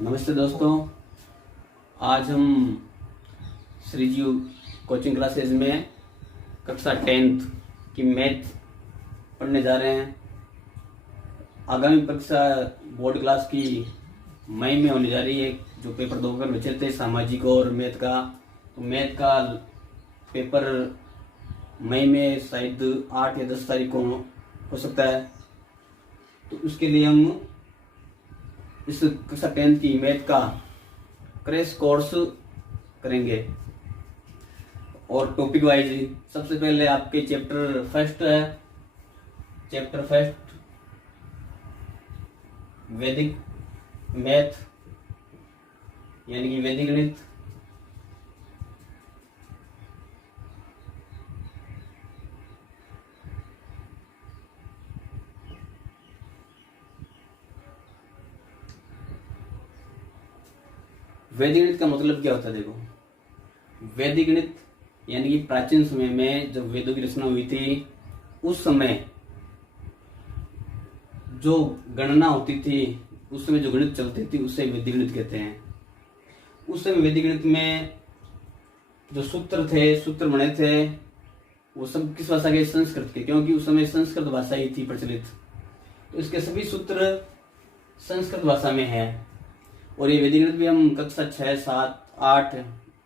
नमस्ते दोस्तों। आज हम श्रीजीव कोचिंग क्लासेज में कक्षा 10th की मैथ पढ़ने जा रहे हैं। आगामी परीक्षा बोर्ड क्लास की मई में होने जा रही है। जो पेपर दो पेपर बचे थे, सामाजिक और मैथ का, तो मैथ का पेपर मई में शायद 8 या 10 तारीख को हो सकता है। तो उसके लिए हम इस कक्षा 10th की मैथ का क्रैश कोर्स करेंगे और टॉपिक वाइज। सबसे पहले आपके चैप्टर फर्स्ट है, चैप्टर फर्स्ट वैदिक मैथ यानी कि वैदिक गणित। वैदिक गणित का मतलब क्या होता है? देखो, वैदिक गणित यानी कि प्राचीन समय में जब वेदों की रचना हुई थी, उस समय जो गणना होती थी, उस समय जो गणित चलती थी, उसे वैदिक गणित कहते हैं। उस समय वैदिक गणित में जो सूत्र थे, सूत्र बने थे, वो सब किस भाषा के? संस्कृत के, क्योंकि उस समय संस्कृत भाषा ही थी प्रचलित। तो इसके सभी सूत्र संस्कृत भाषा में है। और ये वैदिक गणित भी हम कक्षा 6, 7, 8,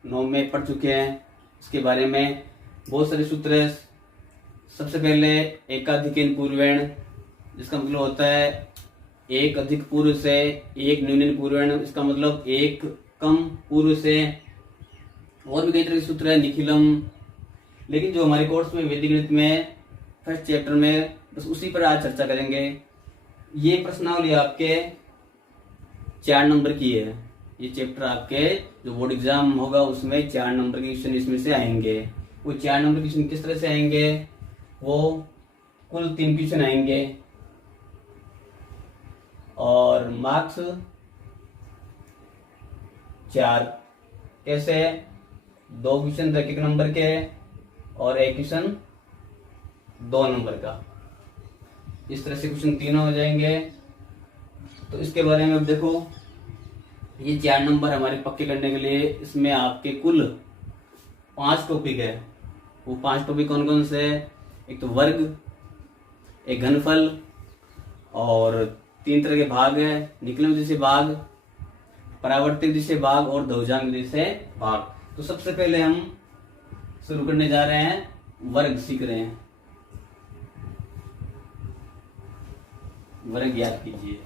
9 में पढ़ चुके हैं। इसके बारे में बहुत सारे सूत्र है। सबसे पहले एकाधिकेन पूर्वेण, जिसका मतलब होता है एक अधिक पूर्व से एक न्यूनन पूर्वेण। इसका मतलब एक कम पूर्व से। और भी कई तरह के सूत्र है, निखिलम। लेकिन जो हमारे कोर्स में वैदिक गणित में फर्स्ट चैप्टर में बस उसी पर आज चर्चा करेंगे। ये प्रश्नावली आपके 4 नंबर की है। ये चैप्टर आपके जो बोर्ड एग्जाम होगा उसमें 4 नंबर के क्वेश्चन इसमें से आएंगे। वो 4 नंबर के क्वेश्चन किस तरह से आएंगे? वो कुल 3 क्वेश्चन आएंगे और मार्क्स 4। कैसे? 2 क्वेश्चन 1 नंबर के और 1 क्वेश्चन 2 नंबर का। इस तरह से क्वेश्चन तीनों हो जाएंगे। तो इसके बारे में अब देखो, ये 4 नंबर हमारे पक्के करने के लिए इसमें आपके कुल 5 टॉपिक है। वो 5 टॉपिक कौन कौन से? एक तो वर्ग, एक घनफल, और 3 तरह के भाग है, निकलन विधि से भाग, परावर्तित विधि से भाग और ध्रुवजांक विधि से भाग। तो सबसे पहले हम शुरू करने जा रहे हैं, वर्ग सीख रहे हैं। वर्ग याद कीजिए।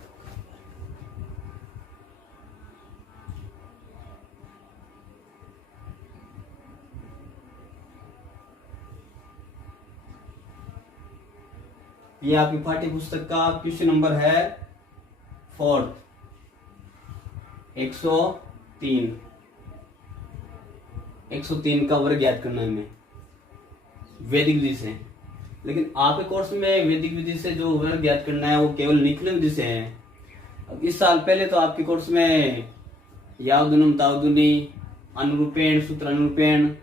ये आपकी पाठ्य पुस्तक का क्वेश्चन नंबर है 4, 103। 103 का वर्ग याद करना है हमें वैदिक विधि से। लेकिन आपके कोर्स में वैदिक विधि से जो वर्ग याद करना है वो केवल निखिलन विधि से है। अब इस साल पहले तो आपके कोर्स में यावदुनम तावदुनी, अनुरूपेण, सूत्र अनुरूपेण,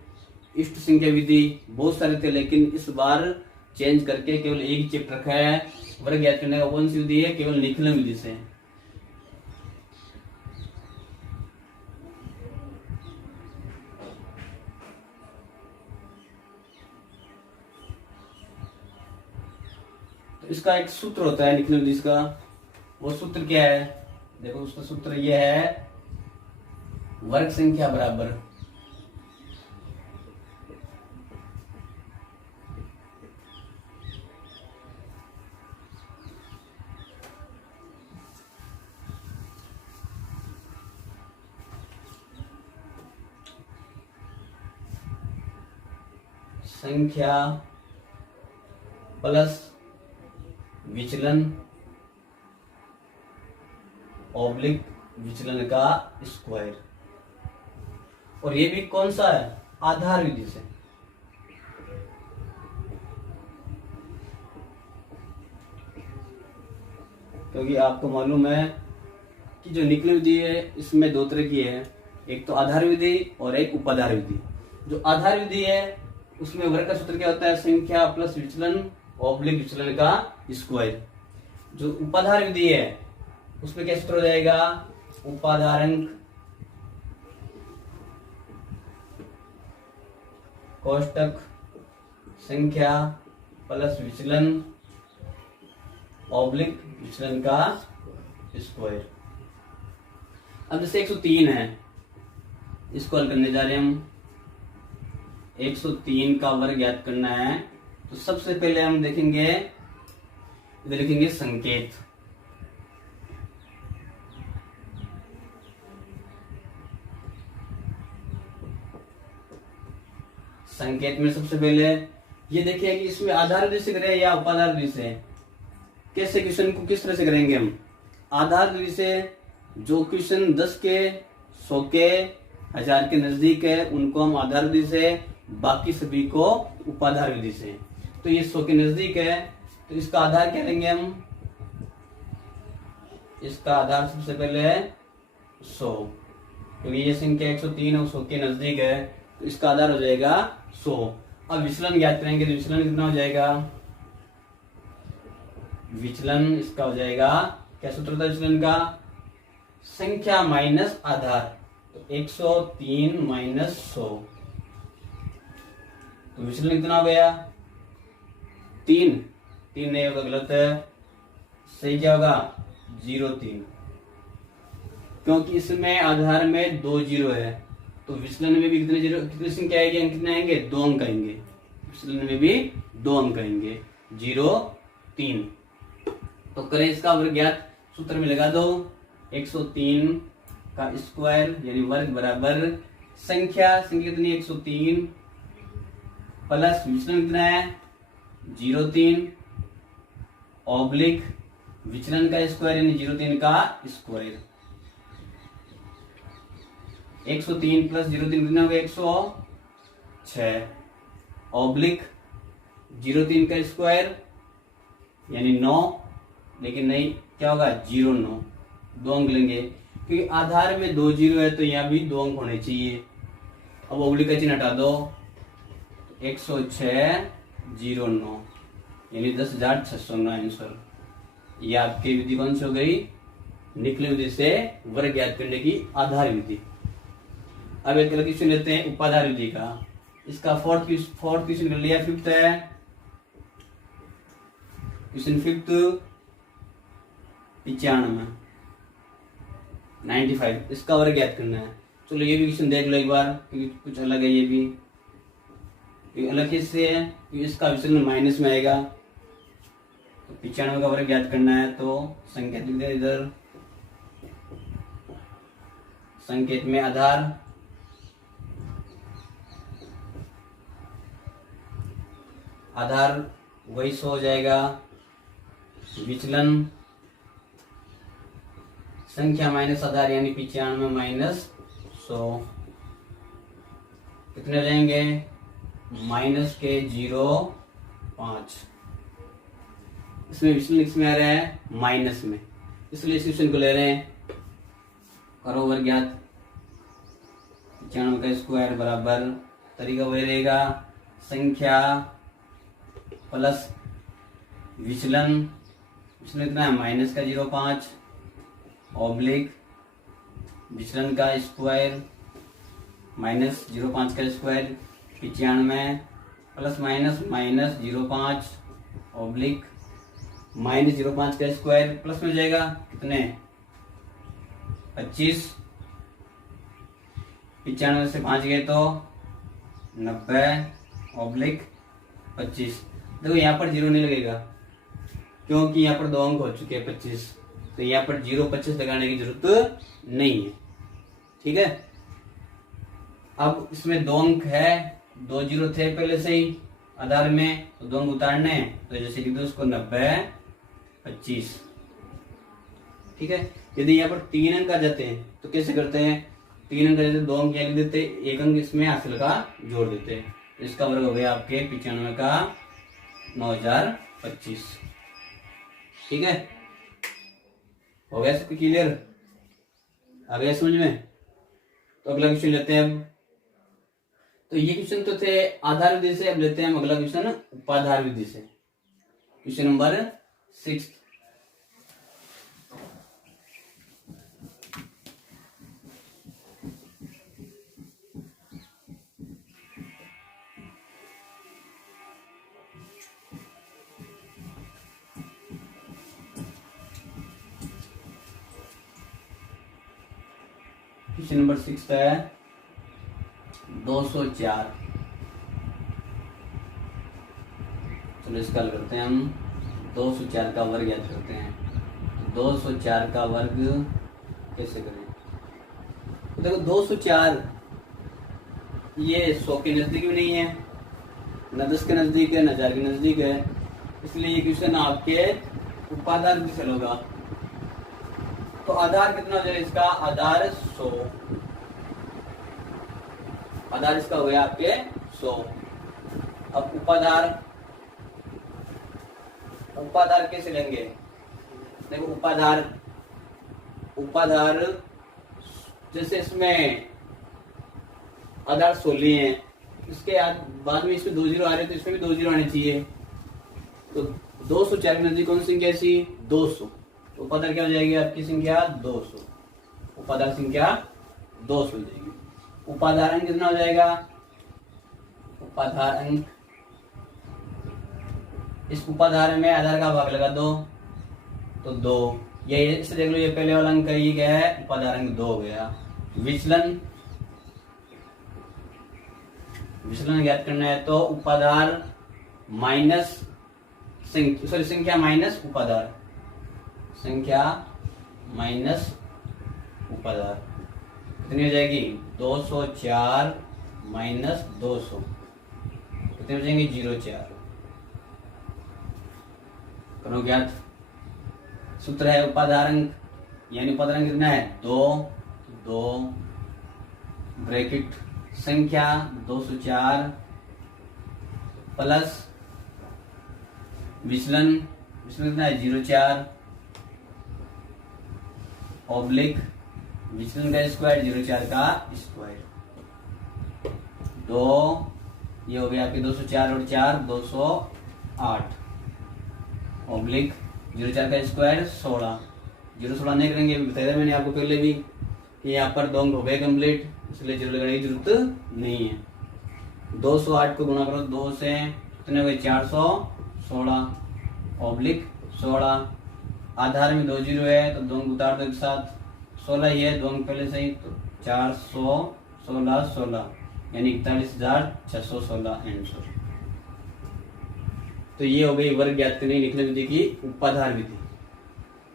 इष्ट संख्या विधि बहुत सारे थे। लेकिन इस बार चेंज करके केवल एक ही चैप्टर रखा है। वर्ग याद करने का कौन सी विधि है? केवल निखिलन विधि से। तो इसका एक सूत्र होता है निखिलन विधि का। वो सूत्र क्या है? देखो, उसका सूत्र ये है, वर्ग संख्या बराबर संख्या प्लस विचलन ऑब्लिक विचलन का स्क्वायर। और ये भी कौन सा है? आधार विधि से। क्योंकि आपको मालूम है कि जो निखिलन विधि है इसमें 2 तरह की है, एक तो आधार विधि और एक उपाधार विधि। जो आधार विधि है उसमें वर्ग का सूत्र क्या होता है? संख्या प्लस विचलन ऑब्लिक विचलन का स्क्वायर। जो उपाधार विधि है उसमें क्या सूत्र हो जाएगा? उपाधारांक कोष्टक संख्या प्लस विचलन ऑब्लिक विचलन का स्क्वायर। अब जैसे 103 है, इसको हल करने जा रहे हैं हम। 103 का वर्ग ज्ञात करना है, तो सबसे पहले हम देखेंगे, इधर लिखेंगे संकेत। संकेत में सबसे पहले ये देखिए कि इसमें आधार विधि से करें या उपाधार विधि से। कैसे क्वेश्चन को किस तरह से करेंगे हम? आधार विधि से जो क्वेश्चन 10 के 100 के 1000 के नजदीक है उनको हम आधार विधि से, बाकी सभी को उपाधार विधि से। तो ये 100 के नजदीक है तो इसका आधार क्या लेंगे हम? इसका आधार सबसे पहले है 100, क्योंकि ये संख्या 103 और 100 के नजदीक है तो इसका आधार हो जाएगा 100। अब विचलन ज्ञात करेंगे तो विचलन कितना हो जाएगा? विचलन इसका हो जाएगा, क्या सूत्र था विचलन का? संख्या माइनस आधार, तो 103 माइनस 100, तो विचलन कितना हो गया? 3 नहीं होगा, गलत है। सही क्या होगा? 0.3, क्योंकि इसमें आधार में 2 जीरो है तो विचलन में भी कितने जीरो, कितने संख्या आएगी, अंक कितने आएंगे? 2 अंक आएंगे। विचलन में भी 2 अंक आएंगे, 0.3। तो करें इसका वर्ग ज्ञात, सूत्र में लगा दो। 103 का स्क्वायर यानी वर्ग बराबर संख्या कितनी? 103 प्लस विचलन कितना है? 0.3 ऑब्लिक विचलन का स्क्वायर यानी 0.3 का स्क्वायर। 103 प्लस 0.3 कितना हो गया? 106 ऑब्लिक 0.3 का स्क्वायर यानी 9, लेकिन नहीं, क्या होगा? 0.9, 2 अंक लेंगे क्योंकि आधार में 2 जीरो है तो यहाँ भी 2 अंक होने चाहिए। अब ऑब्लिक का चिन्ह हटा दो, 106.09 यानी 10,609 आंसर। ये आपकी विधि कौन सी हो गई? निकल विधि से वर्ग ज्ञात करने की आधार विधि। अब एक अलग क्वेश्चन लेते हैं उपाधार विधि का। इसका फोर्थ क्वेश्चन कर लिया, 5th है क्वेश्चन 5th 95 इसका वर्ग ज्ञात करना है। चलो ये भी क्वेश्चन देख लो एक बार, क्योंकि कुछ अलग है, ये भी अलग किससे है कि इसका विचलन माइनस में आएगा। तो 95 का वर्ग ज्ञात करना है तो संकेत लिख दे इधर। संकेत में आधार वही 100 हो जाएगा। विचलन संख्या माइनस आधार यानी 95 माइनस 100 कितने हो जाएंगे? माइनस के 0.5। इसमें विचलन इसमें आ रहा है माइनस में, इसलिए इस क्वेश्चन को ले रहे हैं। करो वर्ग ज्ञात। 95 का स्क्वायर बराबर, तरीका वही रहेगा, संख्या प्लस विचलन कितना है? माइनस का 0.5 ऑब्लिक विचलन का स्क्वायर माइनस 0.5 का square 95 plus minus 0.5 oblique minus 0.5 का स्क्वायर प्लस में जाएगा कितने? 25। 95 से 5 गए तो 90 ऑब्लिक 25। देखो यहाँ पर 0 नहीं लगेगा क्योंकि यहाँ पर 2 अंक हो चुके हैं 25, तो यहाँ पर 0.25 लगाने की जरूरत नहीं है। ठीक है, अब इसमें 2 अंक है, 2 जीरो थे पहले से ही आधार में, तो 2 अंक उतारने हैं, तो जैसे लिख दो उसको 90 25। ठीक है, यदि यहाँ पर 3 अंक आ जाते हैं तो कैसे करते हैं? 3 अंक आ जाते 2 अंक यहाँ लिख देते, 1 अंक इसमें हासिल का जोड़ देते। इसका वर्ग हो गया आपके 95 का 9025। ठीक है, हो गया सबको क्लियर? आ गया समझ में? तो अगला क्वेश्चन लेते हैं अब। तो ये क्वेश्चन तो थे आधार विधि से, अब लेते हैं हम अगला क्वेश्चन उपाधार विधि से। Question number 6। क्वेश्चन नंबर 6 है 204। चलो इसका हल करते हैं हम। 204 का वर्ग याद करते हैं। 204 का वर्ग कैसे करें? देखो 204 ये 100 के नजदीक भी नहीं है, न 10 के नजदीक है, न 4 के नजदीक है, इसलिए ये क्वेश्चन आपके उपाधार भी से होगा। तो आधार कितना हो जाएगा इसका? आधार 100। आधार इसका हो गया आपके 100। अब उपाधार, उपाधार कैसे लेंगे? देखो उपाधार, उपाधार जैसे इसमें आधार 16 है, इसके बाद में इसमें 2 जीरो आ रहे हैं तो इसमें भी 2 जीरो आने चाहिए। तो 204 की नजदीक कौन सी संख्या ऐसी? 200। तो उपाधार क्या हो जाएगी आपकी संख्या? 200। उपाधार संख्या 200 हो जाएगी। उपाधार अंक कितना हो जाएगा? उपाधार अंक, इस उपाधार में आधार का भाग लगा दो तो 2। ये इसे देख लो, ये पहले वाला अंक ये क्या है? उपाधार अंक 2 हो गया। विचलन, विचलन ज्ञात करना है तो उपाधार माइनस संख्या माइनस उपाधार, संख्या माइनस उपाधार कितनी हो जाएगी? 204 माइनस 200 कितने हो जाएंगे? 04। करो ज्ञात। सूत्र है उपाधार अंक, यानी उपाधार अंक कितना है? 2 ब्रैकेट संख्या 204 प्लस विचलन, विचलन कितना है? 04 ऑब्लिक विचलन का स्क्वायर 04 का स्क्वायर 2। ये हो गया आपके 204 और 4 208 ऑब्लिक 04 का स्क्वायर 16। 0 16 नहीं करेंगे, बताया मैंने आपको पहले भी कि यहाँ पर 2 हो गए कंप्लीट, इसलिए 0 लगाने की जरूरत नहीं है। 208 को गुणा करो 2 से, कितने हो गए? 416 ऑब्लिक 16। आधार में 2 जीरो है तो 2 उतार दो एक साथ, 16 ही है, 2 पहले से ही, तो 416 16 यानी 41,616 आंसर। तो ये हो गई वर्ग ज्ञात करने निकलने विधि की उपाधार विधि।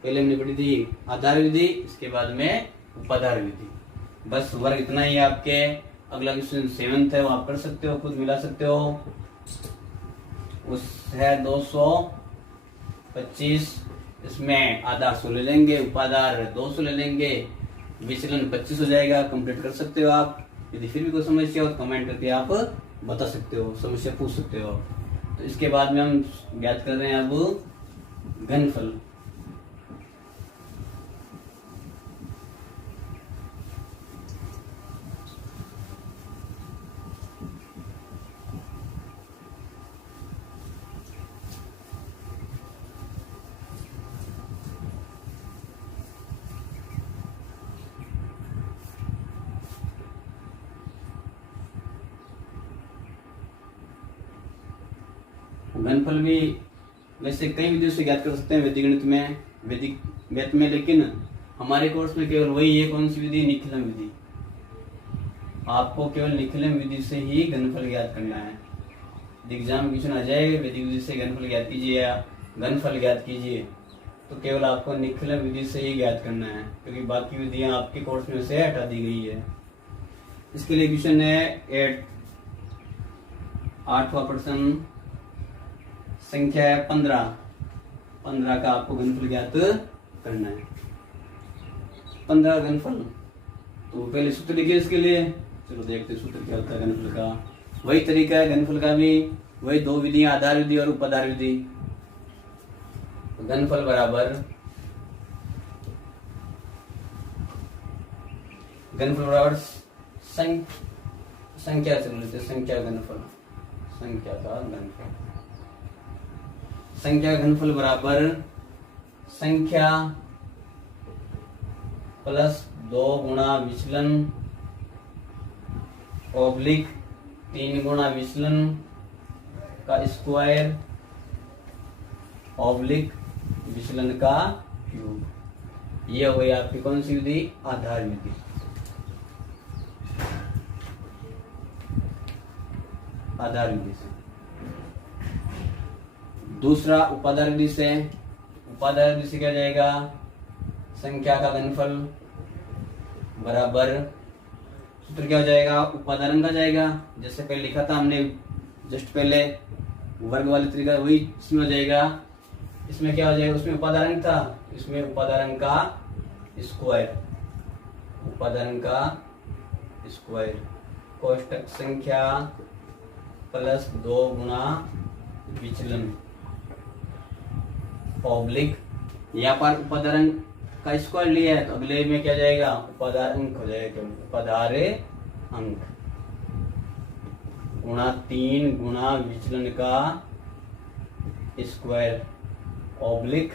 पहले हमने पढ़ी थी आधार विधि, इसके बाद में उपाधार विधि। बस वर्ग इतना ही आपके। अगला क्वेश्चन 7th है, वो आप कर सकते हो, खुद मिला सकते हो। उस है 225, इसमें आधार 100 ले लेंगे, उपाधार 200 ले लेंगे, विचलन 25 हो जाएगा। कंप्लीट कर सकते हो आप। यदि फिर भी कोई समस्या हो तो कमेंट करके आप बता सकते हो, समस्या पूछ सकते हो। तो इसके बाद में हम ज्ञात कर रहे हैं अब घनफल। घनफल भी वैसे कई विधियों से ज्ञात कर सकते हैं वैदिक गणित में, वैदिक गणित में, लेकिन हमारे कोर्स में केवल वही है। कौन सी विधि? निखिलम विधि। आपको केवल निखिलम विधि से ही घनफल ज्ञात करना है। एग्जाम क्वेश्चन आ जाए वैदिक विधि से घनफल ज्ञात कीजिए या घनफल ज्ञात कीजिए, तो केवल आपको निखिलम विधि से ही ज्ञात करना है, क्योंकि बाकी विधियां आपके कोर्स में से हटा दी गई है। इसके लिए क्वेश्चन है 8वां प्रश्न, संख्या है 15। 15 का आपको घनफल ज्ञात करना है। 15 घनफल, तो पहले सूत्र लिखिए इसके लिए। चलो देखते सूत्र क्या होता है घनफल का। वही तरीका है घनफल का भी, वही 2 विधियां, आधार विधि और उपाधार विधि। तो घनफल बराबर, घनफल बराबर संख्या से लेते, संख्या घनफल, संख्या का घनफल, संख्या घनफल बराबर संख्या प्लस 2 गुणा विचलन ऑब्लिक 3 गुणा विचलन का स्क्वायर ऑब्लिक विचलन का क्यूब। ये हो गई आपकी कौन सी विधि? आधार विधि। आधार विधि से। दूसरा उपाधार विधि से। उपाधार विधि से क्या जाएगा, संख्या का घनफल बराबर, सूत्र क्या हो जाएगा, उपादान का जाएगा, जैसे पहले लिखा था हमने जस्ट पहले वर्ग वाले तरीका, वही इसमें हो जाएगा। इसमें क्या हो जाएगा, उसमें उपादान था, इसमें उपादान का स्क्वायर, उपादान का स्क्वायर, कोष्टक संख्या प्लस 2 गुना विचलन ऑब्लिक, यहाँ पर उपादान का स्क्वायर लिया है तो अगले में क्या जाएगा, उपादार अंक हो जाएगा, उपाधारे अंक गुणा 3 गुणा विचलन का स्क्वायर ऑब्लिक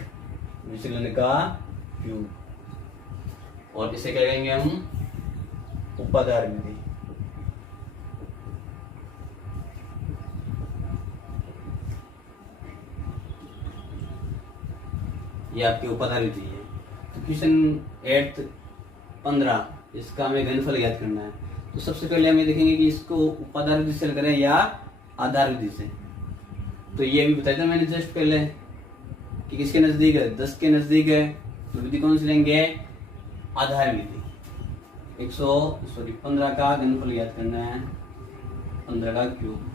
विचलन का क्यूब, और इसे क्या कहेंगे हम, उपाधार विधि। ये आपकी उपाधार विधि है। तो क्वेश्चन 8 15 इसका हमें घनफल ज्ञात करना है। तो सबसे पहले हमें देखेंगे कि इसको उपाधार विधि से करें या आधार विधि से। तो ये भी बताया था मैंने जस्ट पहले कि किसके नजदीक है, 10 के नजदीक है, तो विधि कौन सी लेंगे, आधार विधि। 15 का घनफल ज्ञात करना है, 15 का क्यूब,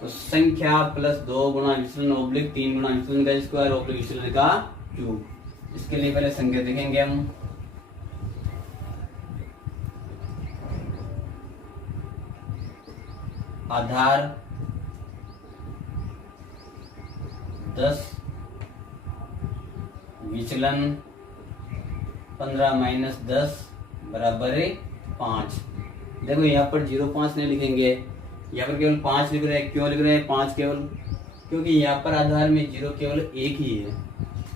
तो संख्या प्लस 2 गुणा विचलन ऑब्लिक 3 गुणा विचलन का स्क्वायर ऑब्लिक विचलन का क्यूब। इसके लिए पहले संख्या देखेंगे हम, आधार 10, विचलन 15 माइनस 10 बराबर 5। देखो यहाँ पर 0.5 नहीं लिखेंगे, यहाँ पर केवल 5 लिख रहे हैं। क्यों लिख रहे हैं 5 केवल, क्योंकि यहाँ पर आधार में 0 केवल एक ही है,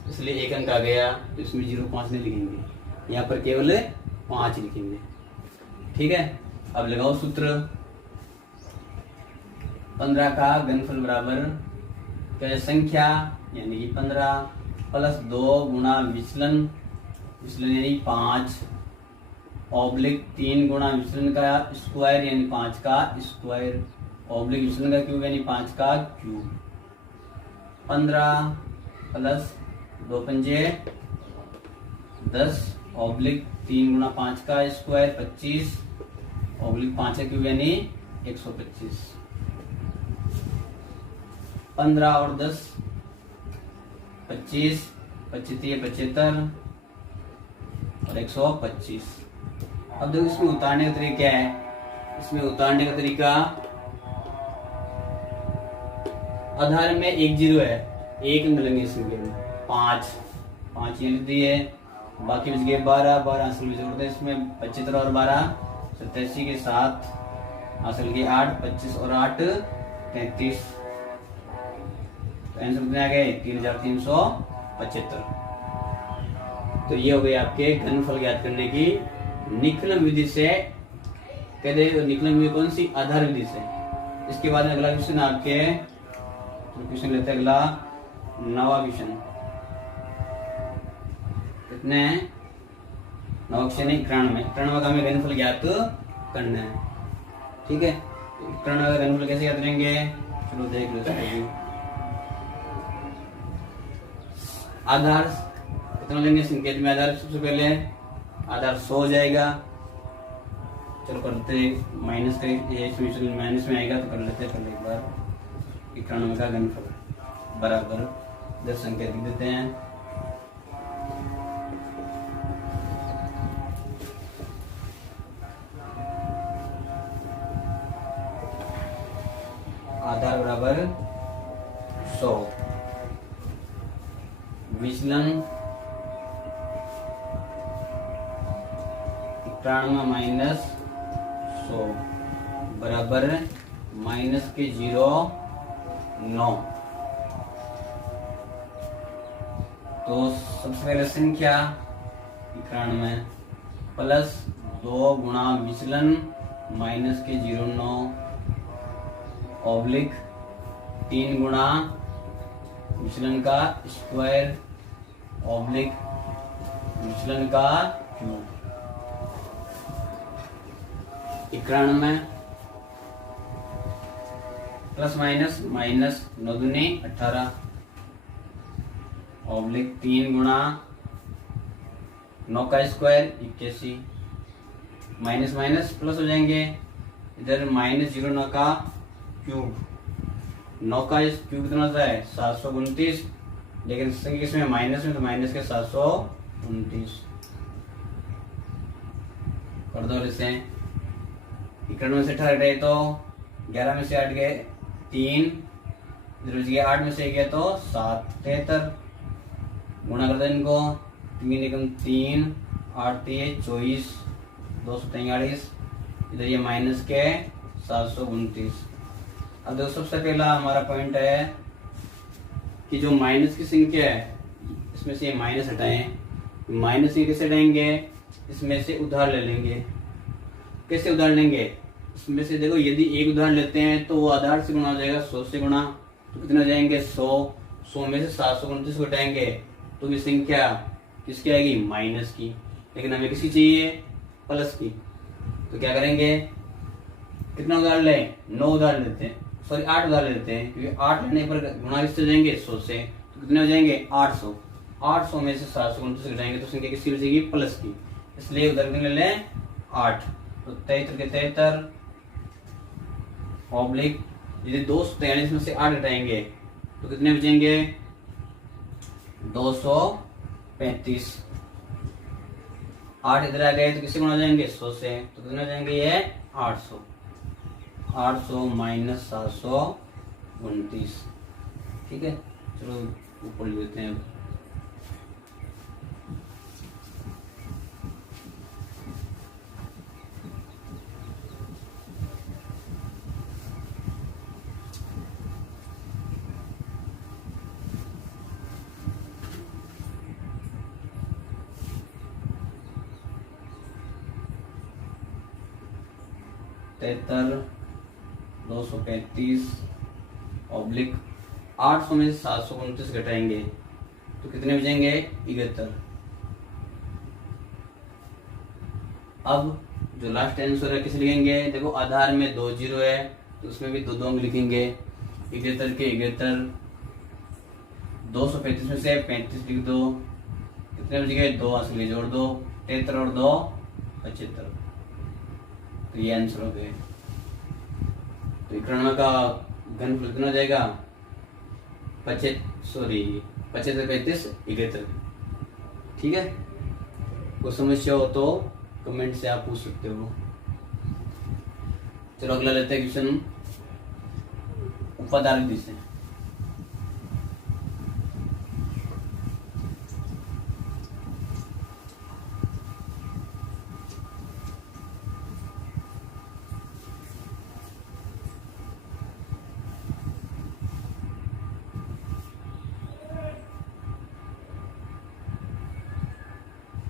इसलिए एक अंक आ गया, तो इसमें 0.5 नहीं लिखेंगे, यहाँ पर केवल 5 लिखेंगे। ठीक है, अब लगाओ सूत्र, 15 का घनफल बराबर क्या है, संख्या यानी कि 15 प्लस 2 गुणा विचलन, विचलन यानी 5 ऑब्लिक 3 गुणा विचलन का स्क्वायर यानी 5 का स्क्वायर ऑब्लिक विचलन का क्यूब यानी 5 का क्यूब। 15 प्लस 2 पंजे 10 ऑब्लिक 3 गुणा 5 का स्क्वायर 25 ऑब्लिक 5 का क्यूब यानी 125। 15 और 10 25, 25 75 और 125। अब देखो इसमें उतारने का तरीका क्या है, इसमें उतारने का तरीका, आधार में 1 0 है, एक अंक लेंगे इसमें 5 ये लिख दिए, बाकी बच गए 12 हासिल में जोड़ते हैं, इसमें 75 और 12 87 के साथ हासिल के 8 25 और 8 33, तो आंसर कितने आ गए 3375। तो ये हो गए आपके घनफल ज्ञात करने की निकलन विधि से। कहते निकलन विधि कौन सी, आधार विधि से। इसके बाद अगला क्वेश्चन आपके, तो क्वेश्चन लेते हैं अगला 9वां क्वेश्चन। कितने 9 क्वेश्चन है 91 का हमें घनफल ज्ञात करना है। ठीक है, 91 का घनफल कैसे ज्ञात करेंगे, चलो देख लो। आधार कितना लेंगे, संकेत में आधार सबसे पहले आधार 100 हो जाएगा, चलो करते माइनस का, ये माइनस में आएगा तो कर लेते हैं पहले एक बार। 91 का घनफल बराबर 10 संकेत लिख देते हैं, आधार बराबर 100, विचलन 91 माइनस 100 बराबर माइनस के 0 9। तो सबसे पहले संख्या 91 प्लस 2 गुणा विचलन माइनस के 0 9 ऑब्लिक 3 गुणा विचलन का स्क्वायर ऑब्लिक विचलन का क्यूब। 91 प्लस माइनस माइनस 9 दूनी 18 ऑब्लिक 3 गुणा 9 का स्क्वायर 81 माइनस माइनस प्लस हो जाएंगे इधर माइनस 0 9 का क्यूब 9 का क्यूब कितना होता है 729 लेकिन संख्या किसमें माइनस में तो माइनस के 729 कर दो इसे 91 में से 18 घटाए तो 11 में से 8 गए 3 इधर बच गया 8 में से गया तो 7 73 गुणा कर दो इनको 3 एकम 3 8 3 24 243 इधर ये माइनस के 729। अब देखो सबसे पहला हमारा पॉइंट है कि जो माइनस की संख्या है इसमें से माइनस हटाएं। माइनस से कैसे हटाएंगे इसमें से उधार ले लेंगे। कैसे उधार लेंगे इसमें से देखो यदि एक उधार लेते हैं तो वो आधार से गुणा हो जाएगा 100 से गुणा तो कितने हो जाएंगे 100 में से 729 को हटाएंगे तो ये संख्या किसकी आएगी माइनस की। लेकिन हमें किसकी चाहिए प्लस की तो क्या करेंगे कितना उधार लें 9 उधार लेते हैं सॉरी 8 उधार लेते हैं क्योंकि 8 लेने पर गुणा किससे हो जाएंगे 100 से तो कितने हो जाएंगे 800 में से 729 घटाएंगे तो संख्या किसकी बचेगी प्लस की इसलिए उधार कितने ले लें 8 तो 73 के 73 ऑब्लिक यदि 243 में से 8 घटाएंगे तो कितने बचेंगे 235 8 इधर आ गए तो किससे गुणा हो जाएंगे 100 से तो कितने हो जाएंगे ये 800 माइनस 729 ठीक है। चलो ऊपर लेते हैं अब 235 ऑब्लिक 800 में से 729 घटाएंगे तो कितने बचेंगे 71। अब जो लास्ट आंसर है किसे लिखेंगे देखो आधार में 2 जीरो है तो उसमें भी 2 अंक लिखेंगे 71 के 71 235 में से 35 लिख दो कितने बच गए 2 असली जोड़ दो 73 और 2 75 तो ये आंसर हो गए। तो 91 का घनफल कितना हो जाएगा 75 35 71 ठीक है। कोई समस्या हो तो कमेंट से आप पूछ सकते हो। चलो अगला लेते हैं क्वेश्चन उपादान विधि से।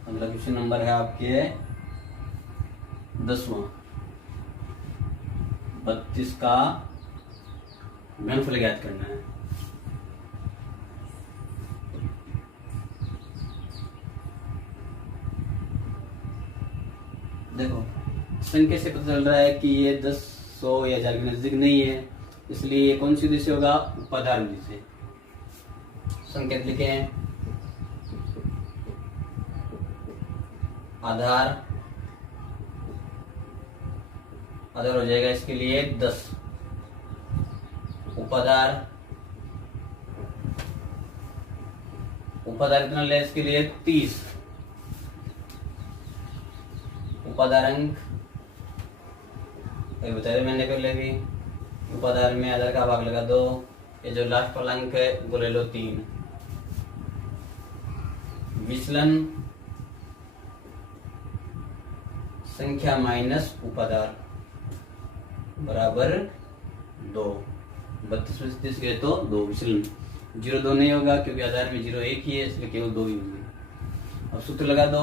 अगला क्वेश्चन नंबर है आपके 10वां 32 का घनफल ज्ञात करना है। देखो संख्या से पता चल रहा है कि ये 10 100 या 1000 के नजदीक नहीं है इसलिए ये कौन सी विधि से होगा उपादान विधि से। संकेत लिखे हैं आधार हो जाएगा इसके लिए 10 उपादार कितना ले इसके लिए 30 उपादारंक बताया मैंने पहले भी उपादार में आधार का भाग लगा दो ये जो लास्ट वाला अंक है वो ले लो 3 विचलन संख्या माइनस उपादार बराबर 2 32 में 30 गए तो 2 विचलन 0 2 नहीं होगा क्योंकि आधार में 0 एक ही है इसलिए केवल 2 ही होंगे। अब सूत्र लगा दो।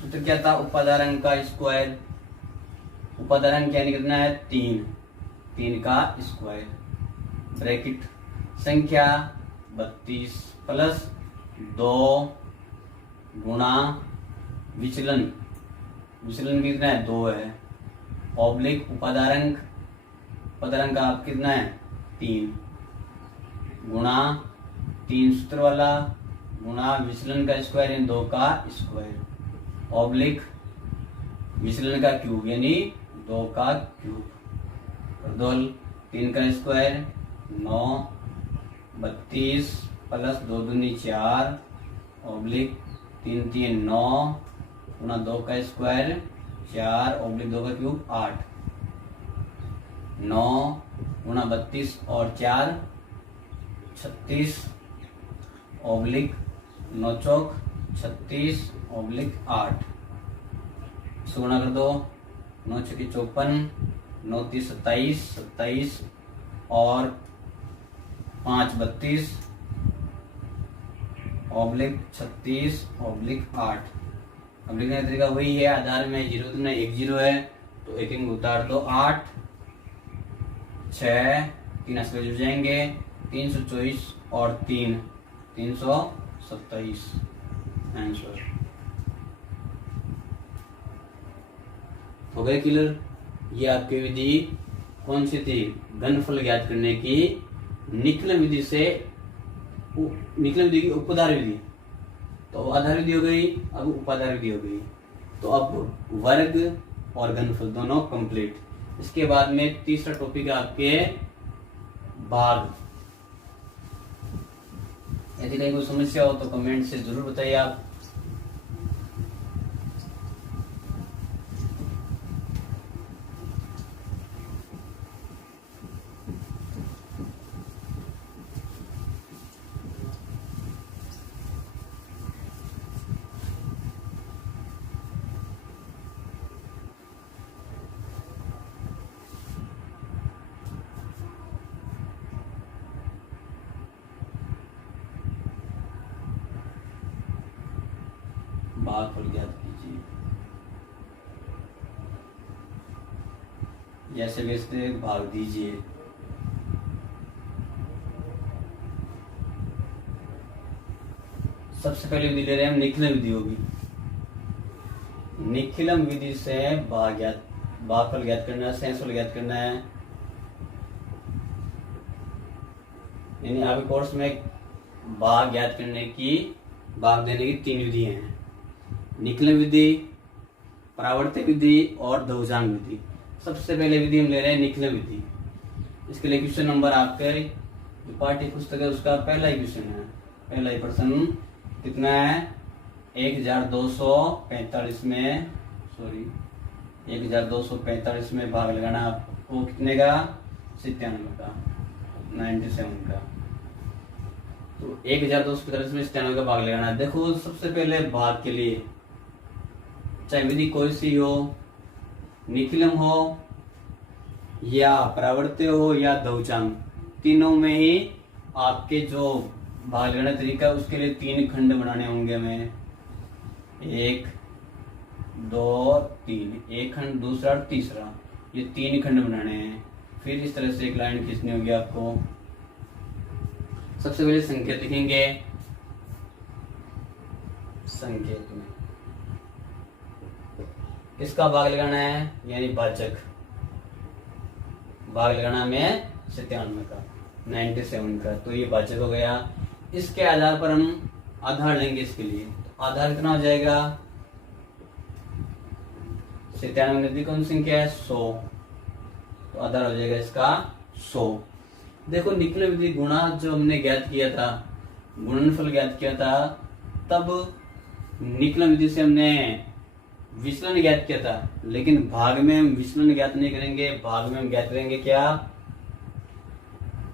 सूत्र क्या था उपादारंक का स्क्वायर उपादारंक यानी कितना है 3 का स्क्वायर ब्रैकेट संख्या 32 प्लस 2 गुणा विचलन कितना है 2 है ऑब्लिक उपादारंक आप कितना है 3 गुणा 3 सूत्र वाला गुणा विचलन का स्क्वायर यानी 2 का स्क्वायर ऑब्लिक विचलन का क्यूब यानी 2 का क्यूब 3 का स्क्वायर 9 32 प्लस 2 दूनी 4 ऑब्लिक 3 3 9 गुणा 2 का स्क्वायर 4 ऑब्लिक 2 का क्यूब 8 9 गुणा 32 और 4 36 ऑब्लिक 9 चौक 36 ऑब्लिक 8 गुणा कर दो 9 छक्के 54 9 30 27 27 और 5 32 ऑब्लिक 36 ऑब्लिक 8। अब लिखने का तरीका वही है, आधार में 0 में 1 0 है तो 1 1 उतार दो 8 6 3 असले जुड़ जाएंगे 324 और 3 327 आंसर हो गए क्लियर। ये आपकी विधि कौन सी थी? घनफल ज्ञात करने की निकलन विधि से निकलन विधि की उपधार विधि। तो आधार विधि हो गई, अब उपाधार विधि हो गई। तो अब वर्ग और घनफल दोनों कंप्लीट। इसके बाद में तीसरा टॉपिक है आपके भाग। यदि कहीं कोई समस्या हो तो कमेंट से जरूर बताइए आप। भागफल ज्ञात कीजिए। जैसे वैसे भाग दीजिए। सबसे पहले विधि ले रहे हैं हम, निखिलम विधि होगी। निखिलम विधि से भागफल ज्ञात करना है, शेषफल ज्ञात करना है। यानी आपके कोर्स में भाग ज्ञात करने की, भाग देने की 3 विधियां हैं, निखिलम विधि, परावर्तक विधि और दहुजांग विधि। सबसे पहले विधि हम ले रहे हैं निखिलम विधि। इसके लिए क्वेश्चन नंबर आपके जो पाठ्य पुस्तक है उसका पहला ही क्वेश्चन है। पहला ही प्रश्न कितना है? 1245 में 1245 में भाग लगाना आपको कितने का? 97 का, 97 का। तो 1245 में 97 का भाग लगाना है। देखो सबसे पहले भाग के लिए चाहे विधि कोई सी हो, निखिलम हो या परावर्त्य हो या दहुचांग, तीनों में ही आपके जो भाग लेना तरीका है उसके लिए 3 खंड बनाने होंगे हमें। 1 2 3, एक खंड, दूसरा और तीसरा, ये 3 खंड बनाने हैं। फिर इस तरह से एक लाइन खींचनी होगी आपको। सबसे पहले संकेत लिखेंगे। संकेत में किसका भाग लगाना है? यानी भाजक भाग लगाना में 97 का, 97 का। तो ये भाजक हो गया। इसके आधार पर हम आधार लेंगे इसके लिए। तो आधार कितना हो जाएगा? 97 नजदीक कौन संख्या है? 100। तो आधार हो जाएगा इसका 100। देखो निखिलम विधि गुणा जो हमने ज्ञात किया था, गुणनफल ज्ञात किया था, तब निखिलम विधि से हमने विचलन ज्ञात किया था। लेकिन भाग में हम विचलन ज्ञात नहीं करेंगे, भाग में हम ज्ञात करेंगे क्या?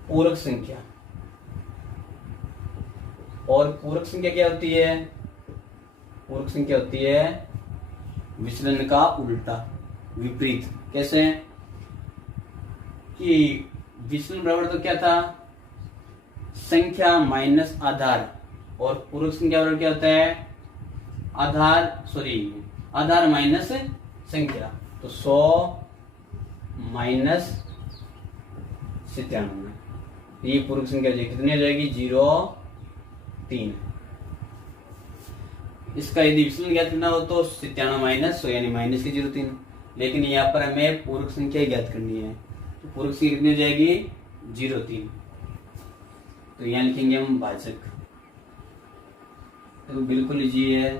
पूरक संख्या। और पूरक संख्या क्या होती है? पूरक संख्या होती है विचलन का उल्टा, विपरीत। कैसे? कि विचलन बराबर तो क्या था? संख्या माइनस आधार। और पूरक संख्या बराबर क्या होता है? आधार माइनस संख्या। तो 100 माइनस 97, ये पूरक संख्या कितनी हो जाएगी? 0 3। इसका यदि विचलन ज्ञात करना हो तो 97 माइनस 100 यानी माइनस की 0 3। लेकिन यहाँ पर हमें पूरक संख्या ज्ञात करनी है। तो पूरक संख्या कितनी हो जाएगी? 03। तो यहाँ लिखेंगे हम भाजक, तो बिल्कुल इजी है।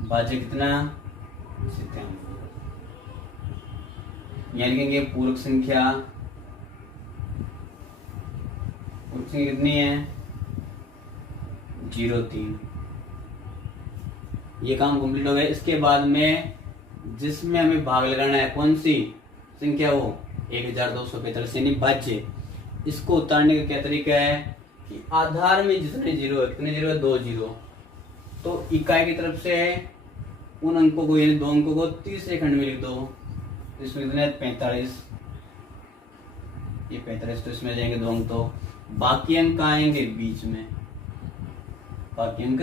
भाजक कितना 97। यहाँ लिखेंगे पूरक संख्या, पूरक संख्या कितनी है 03। ये काम कंप्लीट हो गया। इसके बाद में जिसमें हमें भाग लगाना है कौन सी संख्या, वो 1245 यानी भाज्य। इसको उतारने का क्या तरीका है कि आधार में जितने जीरो है, कितने जीरो है 2 जीरो, तो इकाई की तरफ से उन अंकों को यानी 2 अंकों को तीसरे खंड में लिख दो। इसमें कितने 45, ये 45, तो इसमें जाएंगे 2 अंक, तो बाकी अंक आएंगे बीच में, बाकी अंक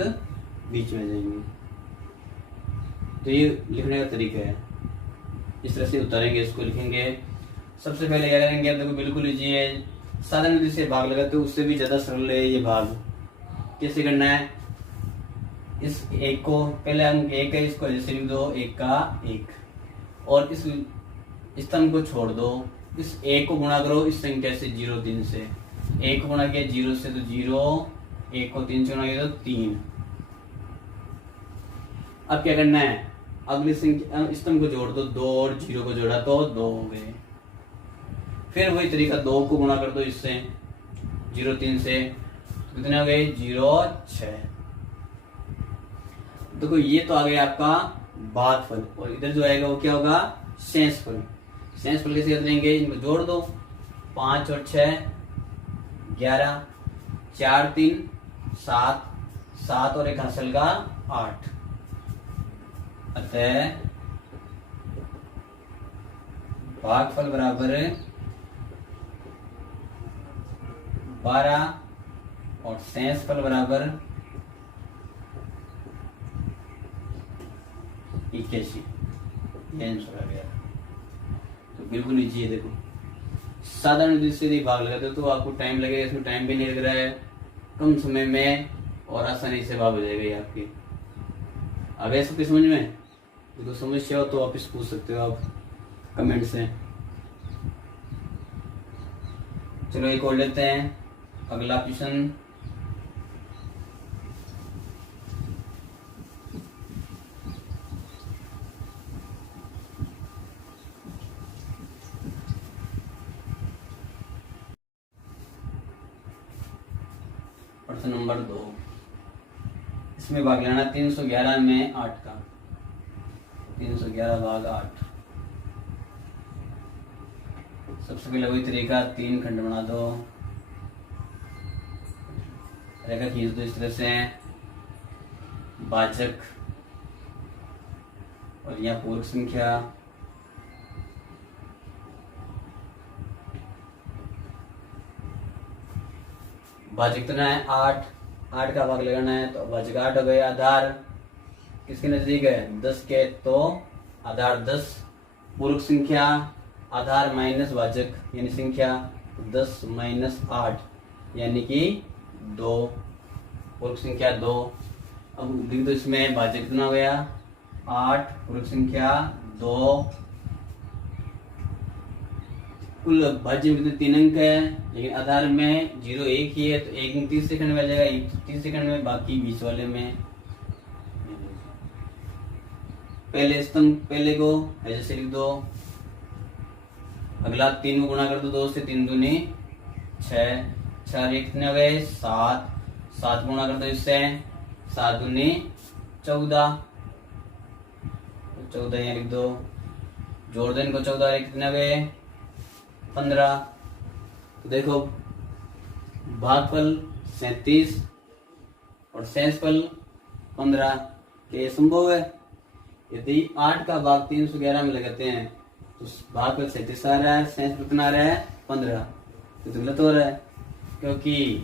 बीच में जाएंगे। तो ये लिखने का तरीका है, इस तरह से उतारेंगे। इसको लिखेंगे सबसे पहले क्या करेंगे, देखो बिल्कुल इजी है। साधारण विधि से भाग लगाते हो उससे भी ज्यादा सरल है ये भाग। कैसे करना है, इस एक को पहले अंक 1 है, इसको जैसे लिख दो 1 का 1, और इस स्तंभ को छोड़ दो। इस 1 को गुणा करो इस संख्या से 03 से, 1 को गुणा किया 0 से तो 0, 1 को 3 से गुणा किया तो 3। अब क्या करना है, अगली संख्या स्तंभ को जोड़ दो, 2 और 0 को जोड़ा तो 2 हो गए। फिर वही तरीका 2 को गुणा कर दो इससे 03 से, तो कितने हो गए 06। देखो ये तो आ गया आपका भागफल, और इधर जो आएगा वो क्या होगा शेषफल। शेषफल कैसे याद रहेंगे, इनको जोड़ दो, 5 और 6 11, 4 3 7, 7 और 1 हासिल का 8। अतः भागफल बराबर 12 और शेषफल बराबर 81। आंसर आ गया। तो बिल्कुल इजी है। देखो साधारण विधि से यदि भाग लगाते हो तो आपको टाइम लगेगा, इसमें टाइम भी नहीं लग रहा है, कम समय में और आसानी से भाग हो जाएगा ये आपकी। आ गया सबके समझ में? देखो समस्या हो तो वापिस पूछ सकते हो आप कमेंट से। चलो एक और लेते हैं, अगला क्वेश्चन। प्रश्न नंबर 2, इसमें भाग लेना 311 में 8 का, 311 भाग 8। सबसे पहले वही तरीका, 3 खंड बना दो, रेखा खींच दो इस तरह से, भाजक और यहाँ पूरक संख्या, भाजक कितना है 8, 8 का भाग लगाना है तो भाजक 8 हो गए। आधार किसके नजदीक है 10 के, तो आधार 10। पूरक संख्या आधार माइनस भाजक यानी संख्या 10 माइनस 8 यानी कि 2, पूरक संख्या 2। अब लिख दो इसमें भाजक कितना हो गया 8, पूरक संख्या 2। कुल भाज्य में कितने 3 अंक है, लेकिन आधार में 0 1 ही है, तो 1 अंक 30 सेकंड में आ जाएगा, 1 30 सेकंड में, बाकी बीच वाले में। पहले स्तंभ पहले को ऐसे लिख दो, अगला 3 को गुणा कर दो 2 से, 3 दूनी 6, 6 कितने हो गए 7, 7 गुणा कर दो इससे, 7 दूनी 14, 14 यहाँ लिख दो, जोड़ दो इनको 14 कितने हो गए 15। तो देखो भागफल 37 और शेषफल 15, क्या ये संभव है? यदि 8 का भाग 311 में लगाते हैं तो भागफल 37 आ रहा है, शेषफल कितना आ रहा है 15, तो गलत हो रहा है, क्योंकि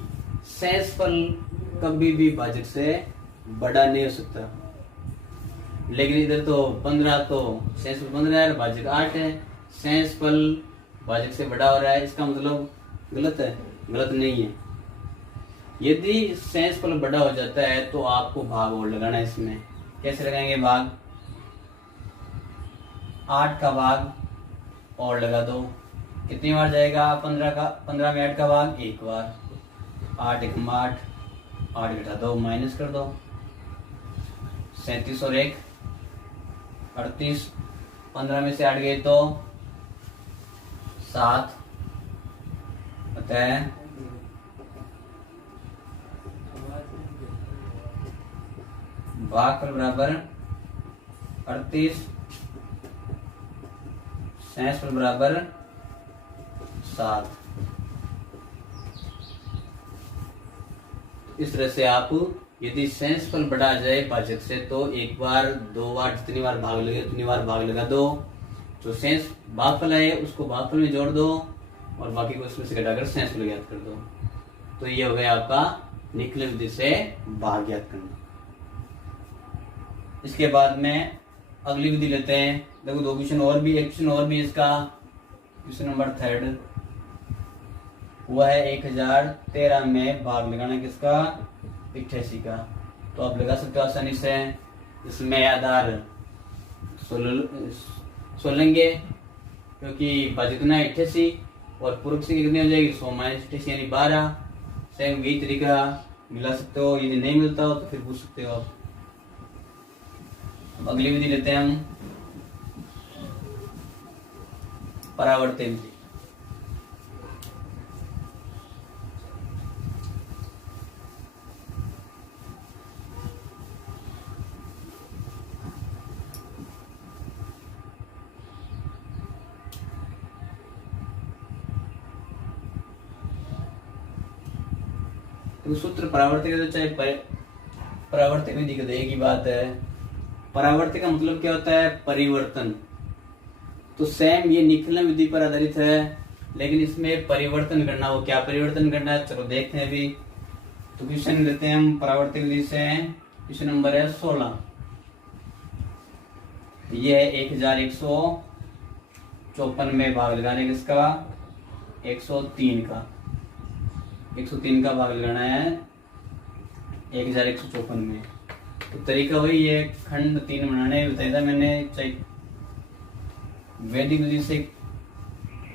शेषफल कभी भी भाजक से बड़ा नहीं हो सकता। लेकिन इधर तो 15, तो शेषफल 15 है, भाजक 8 है, शेषफल भाजक से बड़ा हो रहा है, इसका मतलब गलत है? गलत नहीं है। यदि शेषफल बड़ा हो जाता है तो आपको भाग और लगाना है इसमें। कैसे लगाएंगे भाग, 8 का भाग और लगा दो, कितनी बार जाएगा? 15 में 8 का भाग 1 बार, 8 1 8, 8 घटा 2 माइनस कर दो, 37 और 1 38, 15 में से 8 गए तो 7, अतः भागफल बराबर 38, शेषफल बराबर 7। इस तरह से आप यदि शेषफल बढ़ा जाए भाजक से तो एक बार, 2 बार, जितनी बार भाग लगे उतनी बार भाग लगा दो, जो शेष भागफल है उसको भागफल में जोड़ दो और बाकी को उसमें से घटाकर शेषफल ज्ञात कर दो। तो ये हो गया आपका निकलन विधि से भाग ज्ञात करना। इसके बाद में अगली विधि लेते हैं। देखो दो क्वेश्चन और भी, एक क्वेश्चन और भी इसका, क्वेश्चन नंबर 3 हुआ है 1013 में भाग लगाना किसका? 88 का। तो आप लगा सकते हो आसानी से। इसमें आधार 16 लेंगे क्योंकि भाजित ना 88 और पूर्व से कितनी हो जाएगी? 100 माइनस 88 यानी 12। सेम वही तरीका मिला सकते हो, यदि नहीं मिलता हो तो फिर पूछ सकते हो आप। अगली विधि लेते हैं हम, परावर्तन विधि। तो सूत्र परावर्तक तो चाहे परावर्तक विधि का एक ही बात है। परावर्तक का मतलब क्या होता है? परिवर्तन। तो सेम ये निकलन विधि पर आधारित है, लेकिन इसमें परिवर्तन करना हो। क्या परिवर्तन करना है चलो देखते हैं अभी। तो क्वेश्चन लेते हैं हम परावर्तक विधि से। क्वेश्चन नंबर है 16। ये है 1154 में भाग लगाने किसका? 103 का। 103 का भाग लगाना है 1154 में। तो तरीका वही है, खंड 3 बनाने बताया था मैंने। चाहे वैदिक विधि से,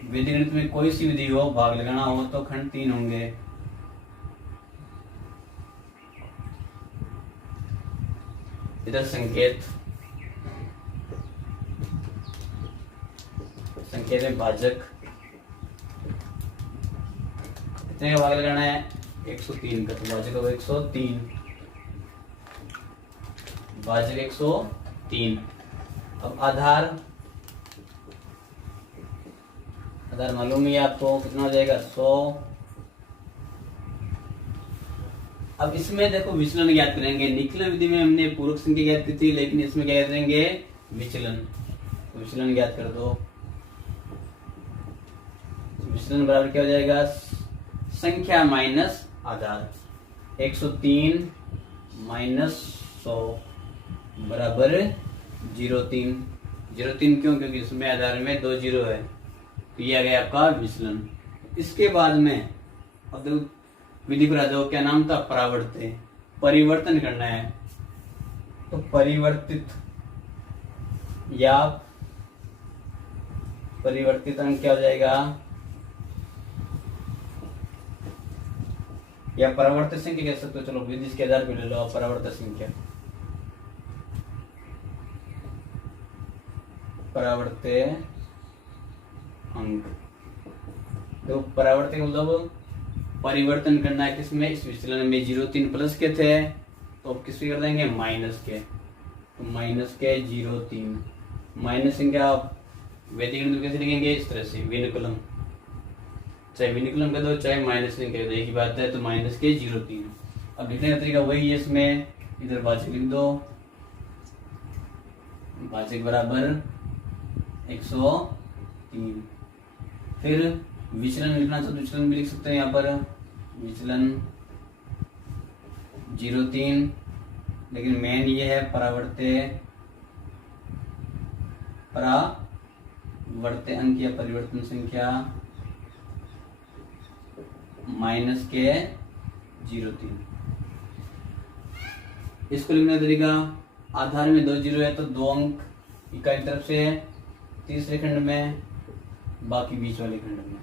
वैदिक गणित में कोई सी विधि हो, भाग लगाना हो तो खंड 3 होंगे। इधर संकेत है भाजक, कितने का भाग लगाना है? 103 का। तो भाजक होगा 103, भाजक 103। अब आधार मालूम है आपको, कितना हो जाएगा? 100। अब इसमें देखो विचलन ज्ञात करेंगे। निकलन विधि में हमने पूरक संख्या ज्ञात की थी, लेकिन इसमें क्या करेंगे? विचलन। तो विचलन ज्ञात कर दो। तो विचलन बराबर क्या हो जाएगा? संख्या माइनस आधार। 103 माइनस 100 बराबर 03। 03 क्यों? क्योंकि इसमें आधार में 2 जीरो है। तो ये आ गया आपका विचलन। इसके बाद में अब देखो विधि पर आ जाओ। क्या नाम था? परावर्तन। परिवर्तन करना है तो परिवर्तित या परिवर्तित अंक क्या हो जाएगा? या परावर्तित संख्या कह सकते हो। चलो विधि के आधार पर ले लो परावर्तित संख्या। परावर्तित अंक। तो परावर्तन मतलब परिवर्तन करना है किसमें? इस विचलन में। 03 प्लस के थे तो अब किस पे कर देंगे? माइनस के। तो माइनस के 03। माइनस संख्या वैदिक गणित कैसे लिखेंगे? इस तरह से, विनुकुलम। चाहे विनुकुलम कह दो चाहे माइनस कह दो, एक ही बात है। तो माइनस के 03। अब लिखने का तरीका वही है इसमें। इधर भाजक लिख दो, भाजक बराबर 103। फिर विचलन लिखना चाहो तो विचलन भी लिख सकते हैं यहाँ पर। विचलन 03, लेकिन मेन ये है परावर्तन अंक या परिवर्तन संख्या माइनस के 03। इसको लिखने का तरीका, आधार में 2 जीरो है तो 2 अंक इकाई तरफ से है। तीसरे खंड में बाकी बीच वाले खंड में।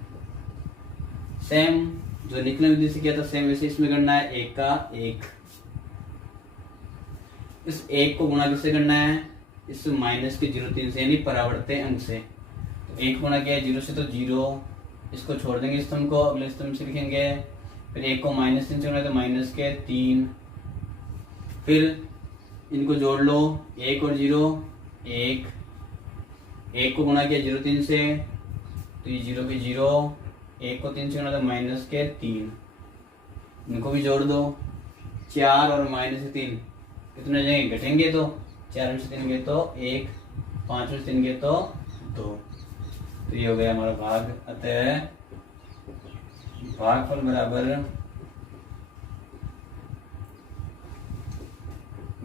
सेम जो निकलने विधि से किया था सेम वैसे इसमें करना है। एक का एक, इस एक को गुणा किससे करना है, इस माइनस के 0.3 से यानी परावर्ते अंक से। तो एक गुणा किया 0 से तो 0, इसको छोड़ देंगे स्तंभ को, अगले स्तंभ से लिखेंगे। फिर एक को -3 से गुणा तो माइनस के 3, फिर इनको जोड़ लो 1 और 0 1, एक को गुणा किया 0.3 से तो ये 0 के 0, 1 को 3 से गुणा तो माइनस के 3, इनको भी जोड़ दो 4 और -3 कितने हो जाएंगे, घटेंगे तो 4 में से 3 गए तो 1, 5 में से 3 गए तो 2। तो ये हो गया हमारा भाग। अतः भागफल बराबर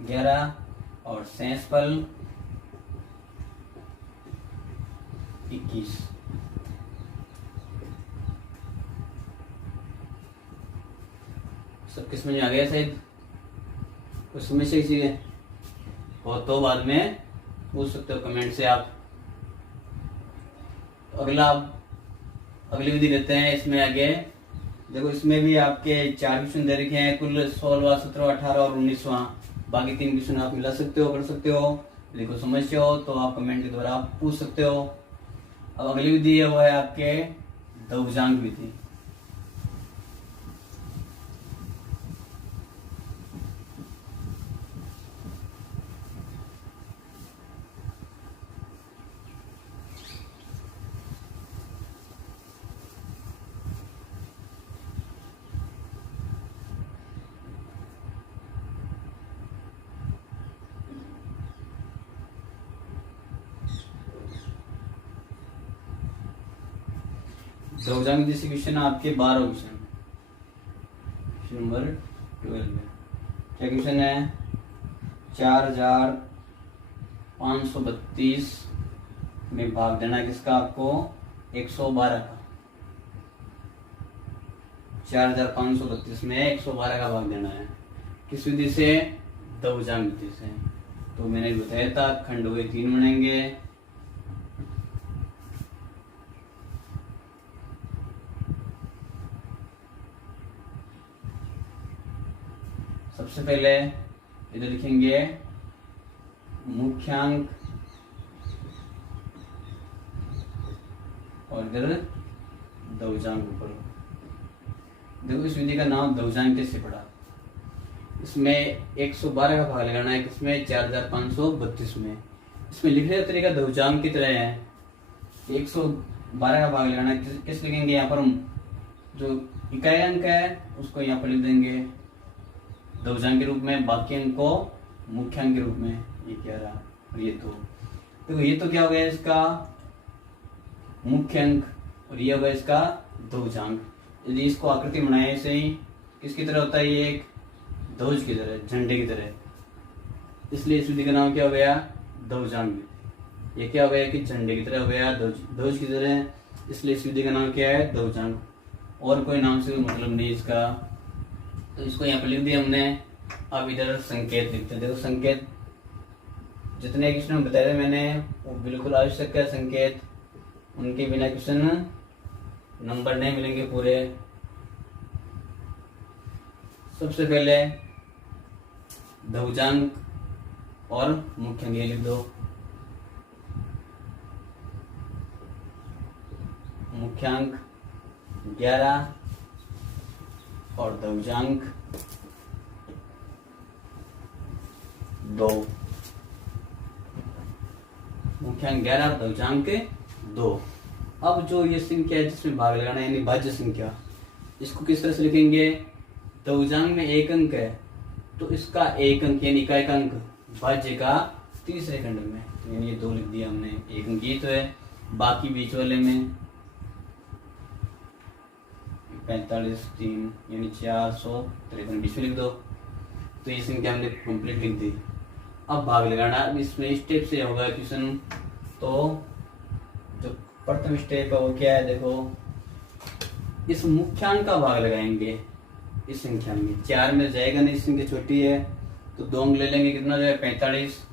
11 और शेषफल 21। सब किस में आ गया शायद, कुछ समस्या किसी हो तो बाद में पूछ सकते हो कमेंट से आप। तो अगली विधि लेते हैं। इसमें आगे देखो, इसमें भी आपके 4 क्वेश्चन दे रखे हैं, कुल 16वां 17वां 18वां और 19वां। बाकी 3 क्वेश्चन आप मिला सकते हो, कर सकते हो। देखो समस्या हो तो आप कमेंट के द्वारा आप पूछ सकते हो। अब अगली विधि है वो है आपके द्विभुजांक विधि। द्विभुजांक विधि से क्वेश्चन आपके 12 क्वेश्चन नंबर 12 में क्या क्वेश्चन है, 4532 में भाग देना किसका आपको 112 का। 4532 में 112 का भाग देना है, किस विधि से, द्विभुजांक विधि से। तो मैंने बताया था खंड हुए 3 बनेंगे। सबसे पहले इधर लिखेंगे मुख्यांक और इधर द्विभुजांक ऊपर। देखो इस विधि का नाम द्विभुजांक कैसे पड़ा। इसमें 112 का भाग लगाना है, किसमें 4532 में। इसमें लिखने का तरीका द्विभुजांक की तरह है। 112 का भाग लगाना है, किस लिखेंगे यहाँ पर, हम जो इकाई अंक है उसको यहाँ पर लिख देंगे द्विभुजांक के रूप में, बाकी अंक को मुख्यांक के रूप में। ये 11 और ये 2। देखो ये तो क्या हो गया इसका मुख्य अंक और ये हो गया इसका द्विभुजांक। यदि इसको आकृति बनाए ऐसे ही, किसकी तरह होता है, ये एक ध्वज की तरह, झंडे की तरह, इसलिए इस विधि का नाम क्या हो गया, द्विभुजांक। ये क्या हो गया कि झंडे की तरह हो गया, ध्वज की तरह, इसलिए इस विधि का नाम क्या है, द्विभुजांक। और कोई नाम से कोई मतलब नहीं इसका। तो इसको यहाँ पे लिख दिया हमने। अब इधर संकेत लिखते हैं। देखो संकेत जितने क्वेश्चन बताए थे मैंने वो बिल्कुल आवश्यक है संकेत, उनके बिना क्वेश्चन नंबर नहीं मिलेंगे पूरे। सबसे पहले द्विभुजांक और मुख्यांक ये लिख दो। मुख्यांक 11 और द्विभुजांक 2। मुख्यांक 11 और द्विभुजांक 2। अब जो ये संख्या है जिसमें भाग लगाना है यानी भाज्य संख्या, इसको किस तरह से लिखेंगे, द्विभुजांक में एक अंक है तो इसका एक अंक यानी इकाई का अंक भाज्य का तीसरे खंड में, तो यानी ये 2 लिख दिया हमने। एक अंक ये तो है, बाकी बीच वाले में 45 3 यानी 453 बीच में लिख दो। तो ये संख्या हमने कंप्लीट लिख दी। अब भाग लगाना, अब इसमें स्टेप से होगा क्वेश्चन। तो जो प्रथम स्टेप है वो क्या है, देखो इस मुख्यांक का भाग लगाएंगे इस संख्या में। 4 में जाएगा नहीं, संख्या छोटी है तो 2 अंक ले लेंगे, कितना जो है 45।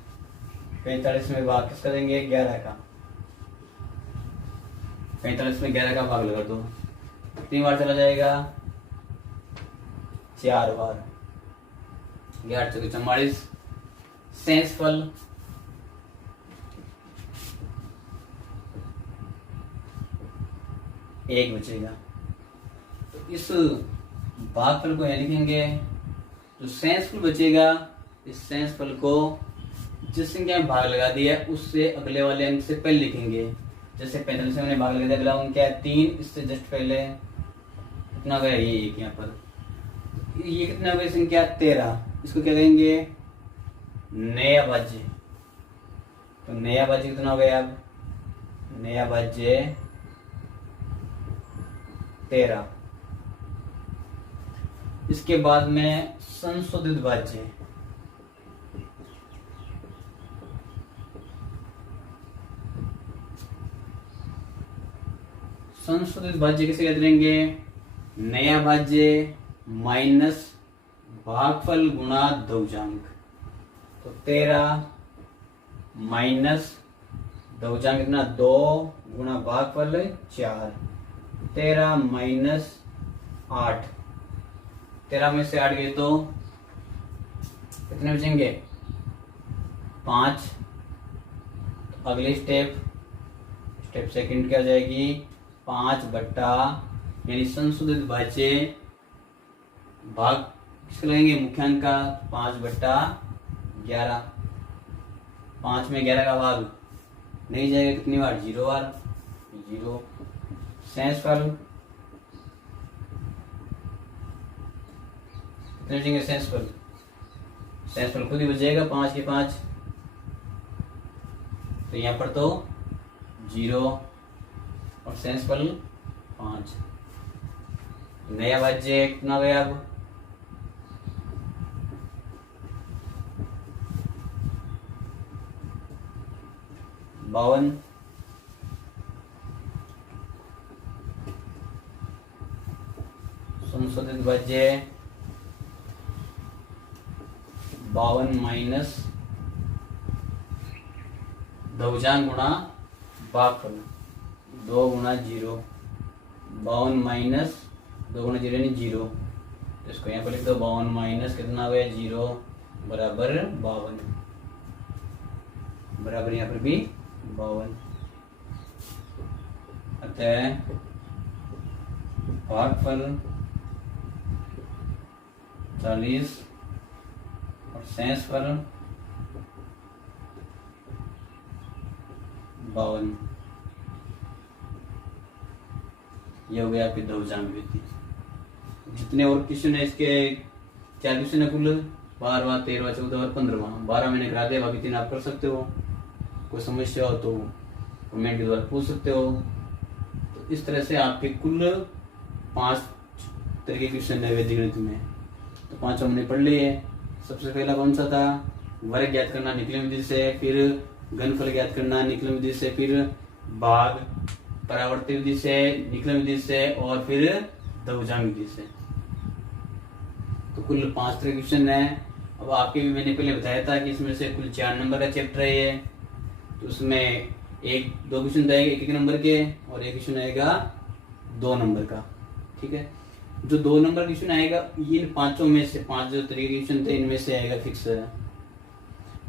45 में भाग किसका देंगे, 11 का। 45 में 11 का भाग लगा दो, कितनी बार चला जाएगा? 4 बार। 11 चौके 44। शेषफल एक बचेगा। तो इस भागफल को यहां लिखेंगे। जो शेषफल बचेगा, इस शेषफल को जिस संख्या में भाग लगा दिया उससे अगले वाले अंक से पहले लिखेंगे। जैसे 45 से मैंने भाग लगा दिया, अगला अंक क्या है? 3। इससे जस्ट पहले कितना गया? ये एक यहाँ पर। ये कितना हो गया? संख्या 13। इसको क्या कहेंगे? नया भाज्य। तो नया भाज्य कितना हो गया? अब नया भाज्य 13। इसके बाद में संशोधित भाज्य। संशोधित भाज्य किसे कहते रहेंगे? नया भाज्य माइनस भागफल गुणा दौजांक। तो 13 माइनस दौजांक कितना? 2 गुणा भागफल 4। 13 माइनस 8। 13 में से 8 गए तो कितने बचेंगे? 5। अगली स्टेप सेकंड क्या हो जाएगी? 5 बट्टा, यानी संशोधित भाज्य भाग किसको लगेंगे? मुख्यांक का। 5 बट्टा 11। 5 में 11 का भाग नहीं जाएगा, कितनी बार? 0 बार। 0। शेषफल कितने बचेंगे? शेषफल खुद ही बच जाएगा, 5 के 5। तो यहाँ पर तो 0 और शेषफल 5। नया भाज्य कितना गया? अब बावन। संशोधित भाज्य 52 माइनस दौजांक गुणा भागफल 2 गुणा 0। 52 माइनस 2 गुणा 0 यानी 0। इसको यहाँ पर लिख दो। 52 माइनस कितना हो गया? 0 बराबर 52। बराबर यहाँ पर भी 52। अतः भागफल 40 और शेषफल 52। ये हो गया आपके दौजांक विधि। जितने और क्वेश्चन है इसके 4 क्वेश्चन है कुल, 12वां 13वां 14वां और 15वां। 12 मैंने करा दिया, बाकी 3 आप कर सकते हो। कोई समस्या हो तो कमेंट के द्वारा पूछ सकते हो। तो इस तरह से आपके कुल 5 तरह के क्वेश्चन है वैदिक गणित में। तो 5 हमने पढ़ लिए। सबसे पहला कौन सा था? वर्ग ज्ञात करना निकलन विधि से, फिर घनफल ज्ञात करना निकलन विधि से, फिर भाग परावर्तित विधि से, निकलन विधि से और फिर दौजांक विधि से। तो कुल 5 तरह के क्वेश्चन है। अब आपके भी मैंने पहले बताया था कि इसमें से कुल 4 नंबर का चैप्टर है ये। तो उसमें 1-2 क्वेश्चन आएगा 1-1 नंबर के, और एक क्वेश्चन आएगा 2 नंबर का। ठीक है। जो 2 नंबर क्वेश्चन आएगा इन 5 में से, 5 जो तरीके के क्वेश्चन थे इनमें से आएगा फिक्स है।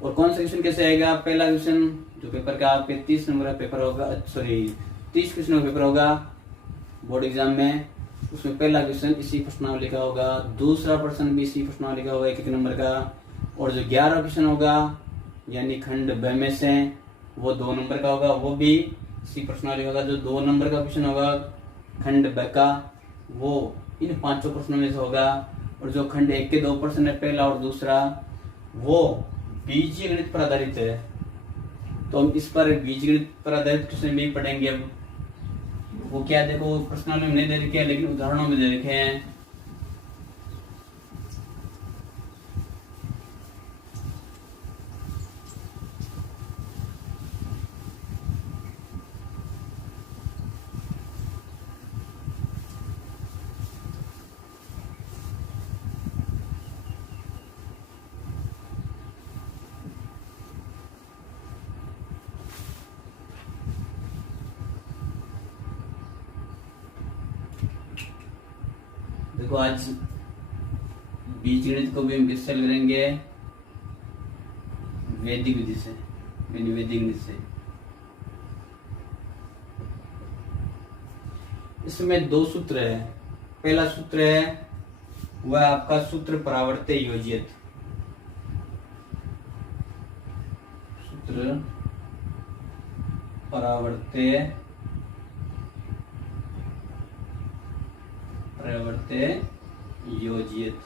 और कौन सा क्वेश्चन कैसे आएगा? पहला क्वेश्चन जो पेपर का आपके 30 नंबर का पेपर होगा, सॉरी 30 क्वेश्चन का पेपर होगा बोर्ड एग्जाम में, उसमें पहला क्वेश्चन इसी प्रश्नावली का होगा, दूसरा प्रश्न भी इसी प्रश्नावली का होगा 1-1 नंबर का, और जो 11 क्वेश्चन होगा यानी खंड ब में से वो 2 नंबर का होगा, वो भी इसी प्रश्नावली होगा। जो 2 नंबर का क्वेश्चन होगा खंड ब का, वो इन 5 प्रश्नों में से होगा। और जो खंड 1 के 2 प्रश्न है, पहला और दूसरा, वो बीजीय गणित पर आधारित है। तो हम इस पर बीजीय गणित पर आधारित क्वेश्चन भी पढ़ेंगे। अब वो क्या, देखो प्रश्नावली में नहीं दे रखे हैं लेकिन उदाहरणों में दे रखे हैं। देखो आज बीजगणित को भी हम किससे करेंगे, वैदिक विधि से, वैदिक गणित से। इसमें दो सूत्र है। पहला सूत्र है वह आपका सूत्र परावर्त्य योजित, सूत्र परावर्त्य योजित।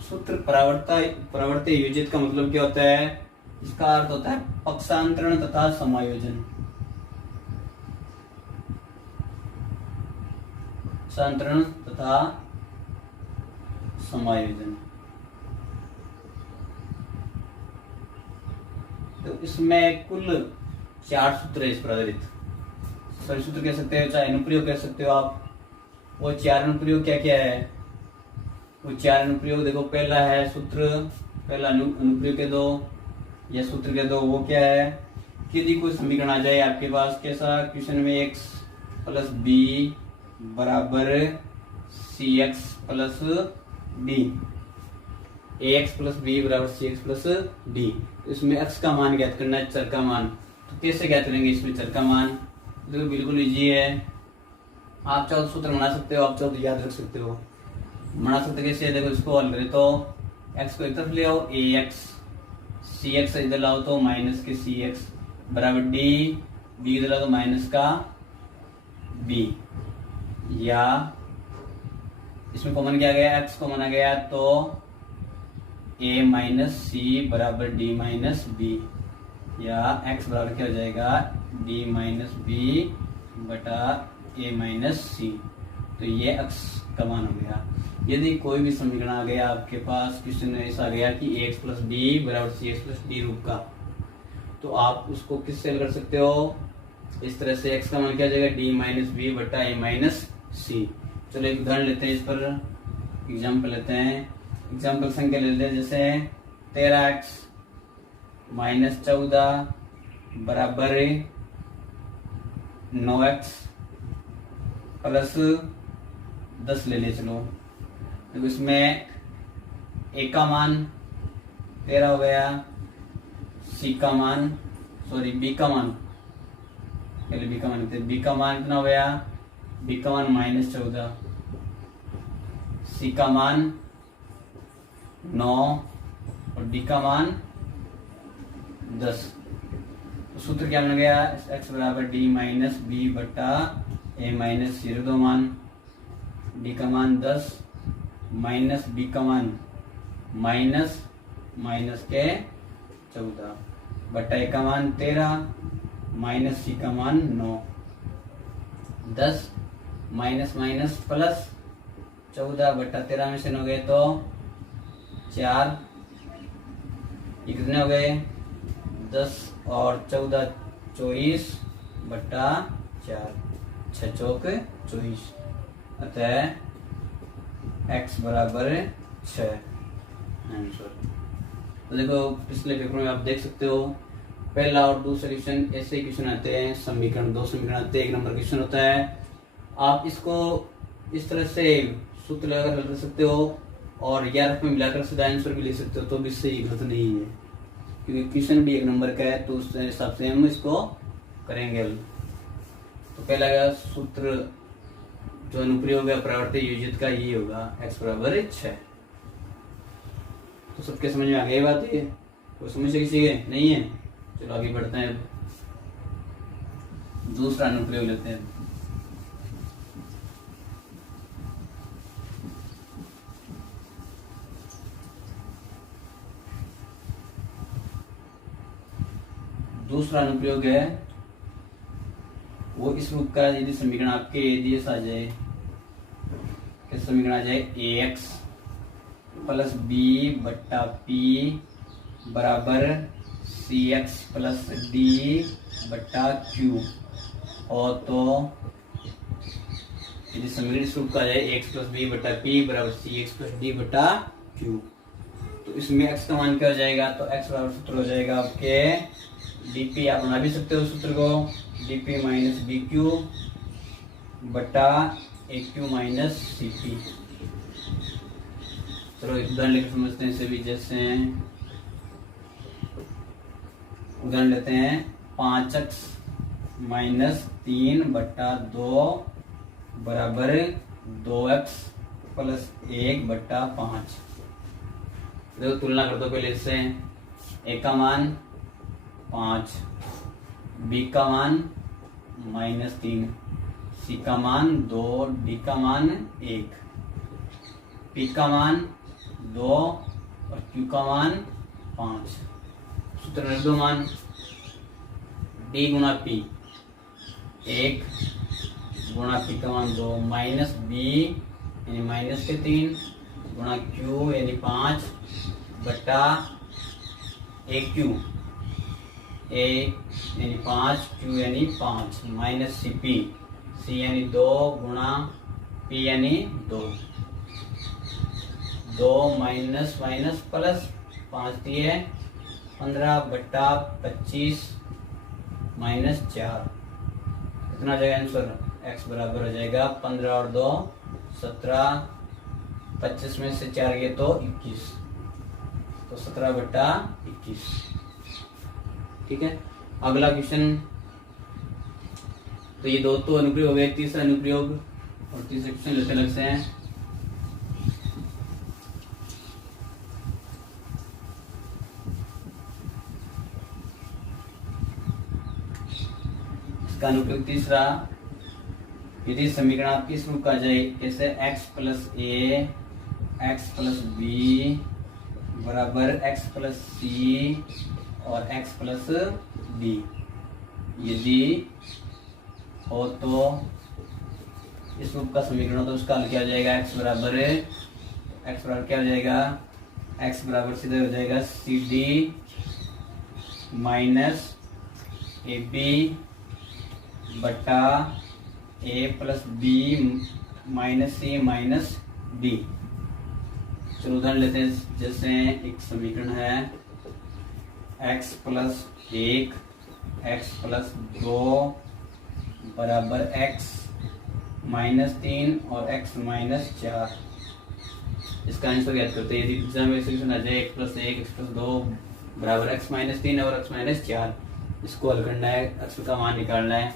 सूत्र परावर्त्य योजित का मतलब क्या होता है, इसका अर्थ होता है पक्षांतरण तथा समायोजन। पक्षांतरण तथा समायोजन। तो इसमें कुल 4 सूत्र है इस पर आधारित। सभी सूत्र कह सकते हो, चाहे अनुप्रयोग कह सकते हो आप। वो 4 अनुप्रयोग क्या क्या है, वो 4 अनुप्रयोग देखो। पहला है सूत्र, पहला अनुप्रयोग कह दो या सूत्र कह दो, वो क्या है कि यदि कोई समीकरण आ जाए आपके पास, कैसा, क्वेश्चन में x प्लस बी बराबर सी एक्स प्लस डी, ए एक्स प्लस बी बराबर सी एक्स प्लस डी। इसमें x का मान ज्ञात करना है, चर का मान। तो कैसे ज्ञात करेंगे इसमें चर का मान, देखो बिल्कुल इजी है। आप चाहो सूत्र बना सकते हो, आप चाहो तो याद रख सकते हो। बना सकते कैसे, देखो इसको हल करें तो x को एक तरफ ले आओ, ए एक्स, सी एक्स इधर लाओ तो माइनस के सी एक्स बराबर डी, बी इधर लाओ तो माइनस का बी, या इसमें कॉमन किया गया, x कॉमन आ गया तो a माइनस सी बराबर डी माइनस बी, या x बराबर क्या हो जाएगा, d माइनस बी बटा a माइनस सी। तो ये x का मान हो गया। यदि कोई भी समीकरण आ गया आपके पास, क्वेश्चन ऐसा आ गया कि ax प्लस डी बराबर सी एक्स प्लस डी रूप का, तो आप उसको किससे हल कर सकते हो, इस तरह से। x का मान क्या हो जाएगा, d माइनस बी बटा a माइनस सी। चलो एक उदाहरण लेते हैं, इस पर एग्जाम्पल लेते हैं। एग्जाम्पल संख्या ले लेते हैं, जैसे 13x माइनस 14 बराबर 9x प्लस 10 ले ले। चलो तो इसमें a का मान 13 हो गया, b का मान, पहले b का मान लेते हैं। b का मान कितना हो गया, b का मान माइनस 14, c का मान 9 और d का मान 10। तो सूत्र क्या बन गया, x बराबर d माइनस बी बटा a माइनस सी, दो मान, d का मान 10 माइनस b का मान माइनस के 14 बटा a का मान 13 माइनस c का मान 9। 10 माइनस माइनस प्लस 14 बटा 13 में से हो गए तो 4, ये कितने हो गए 10 और 14 24 बटा 4, 6 चौक 24, अतः x बराबर 6 आंसर। तो देखो पिछले पेपर में आप देख सकते हो, पहला और दूसरा क्वेश्चन ऐसे क्वेश्चन आते हैं, समीकरण 2 समीकरण आते हैं, 1 नंबर क्वेश्चन होता है। आप इसको इस तरह से सूत्र लगाकर हल कर सकते हो और या रफ में मिलाकर सीधा आंसर भी ले सकते हो, तो भी इससे गलत नहीं है, क्योंकि क्वेश्चन भी 1 नंबर का है, तो उस हिसाब से हम इसको करेंगे हल। तो पहला का सूत्र जो अनुप्रयोग है परावर्त्य योजित का, ये होगा x बराबर 6। तो सबके समझ में आ गई बात है, कोई समस्या किसी के नहीं है। चलो आगे बढ़ते हैं, दूसरा अनुप्रयोग लेते हैं। दूसरा अनुप्रयोग है वो इस रूप का, यदि समीकरण आपके यदि ऐसा आ जाए, कैसा समीकरण आ जाए, ax प्लस बी बट्टा पी बराबर सी एक्स प्लस डी बट्टा क्यू, और तो यदि समीकरण इस रूप का आ जाए x प्लस बी बट्टा पी बराबर सी एक्स प्लस डी बट्टा क्यू, तो इसमें x का मान क्या हो जाएगा, तो x बराबर सूत्र हो जाएगा आपके dp, आप बना भी सकते हो सूत्र को, dp माइनस बी क्यू बटा ए क्यू माइनस सी पी। चलो एक उदाहरण लेकर समझते हैं इसे भी। जैसे उदाहरण लेते हैं 5x माइनस 3/2 बराबर 2x प्लस 1/5। देखो तुलना कर दो पहले इससे। ए का मान 5, बी का मान -3, सी का मान 2, डी का मान 1, पी का मान 2 और क्यू का मान 5। सूत्र रख दो मान। डी गुणा पी 1 गुणा पी का मान 2 माइनस बी यानी -3 गुणा क्यू यानी 5 बटा ए क्यू, ए यानी 5, क्यू यानी 5 माइनस सी पी, सी यानी 2 गुणा पी यानी 2, 2 माइनस माइनस प्लस 5 दिए 15/25 माइनस 4। कितना हो जाएगा आंसर? x बराबर हो जाएगा 15 और 2 17, 25 में से 4 गए तो 21, तो 17/21। ठीक है। अगला क्वेश्चन, तो ये दो तो अनुप्रयोग हो गए, तीसरा अनुप्रयोग और तीसरा क्वेश्चन लेते अलग से हैं। इसका अनुप्रयोग तीसरा, यदि समीकरण आपकी इस रूप का जाए कैसे x प्लस ए x प्लस बी बराबर x प्लस सी और x प्लस डी, यदि हो तो इस रूप का समीकरण हो तो उसका हल क्या हो जाएगा? x बराबर क्या हो जाएगा? x बराबर सीधे हो जाएगा C D minus A B बटा A plus B minus C minus D. चलो उदाहरण लेते हैं। जैसे एक समीकरण है x प्लस 1 x प्लस 2 बराबर x -3 और x -4। इसका आंसर याद करते हैं। यदि एग्जाम में सॉल्यूशन आ जाए x प्लस 1 x प्लस 2 बराबर x -3 और x -4, इसको हल करना है, x का मान निकालना है,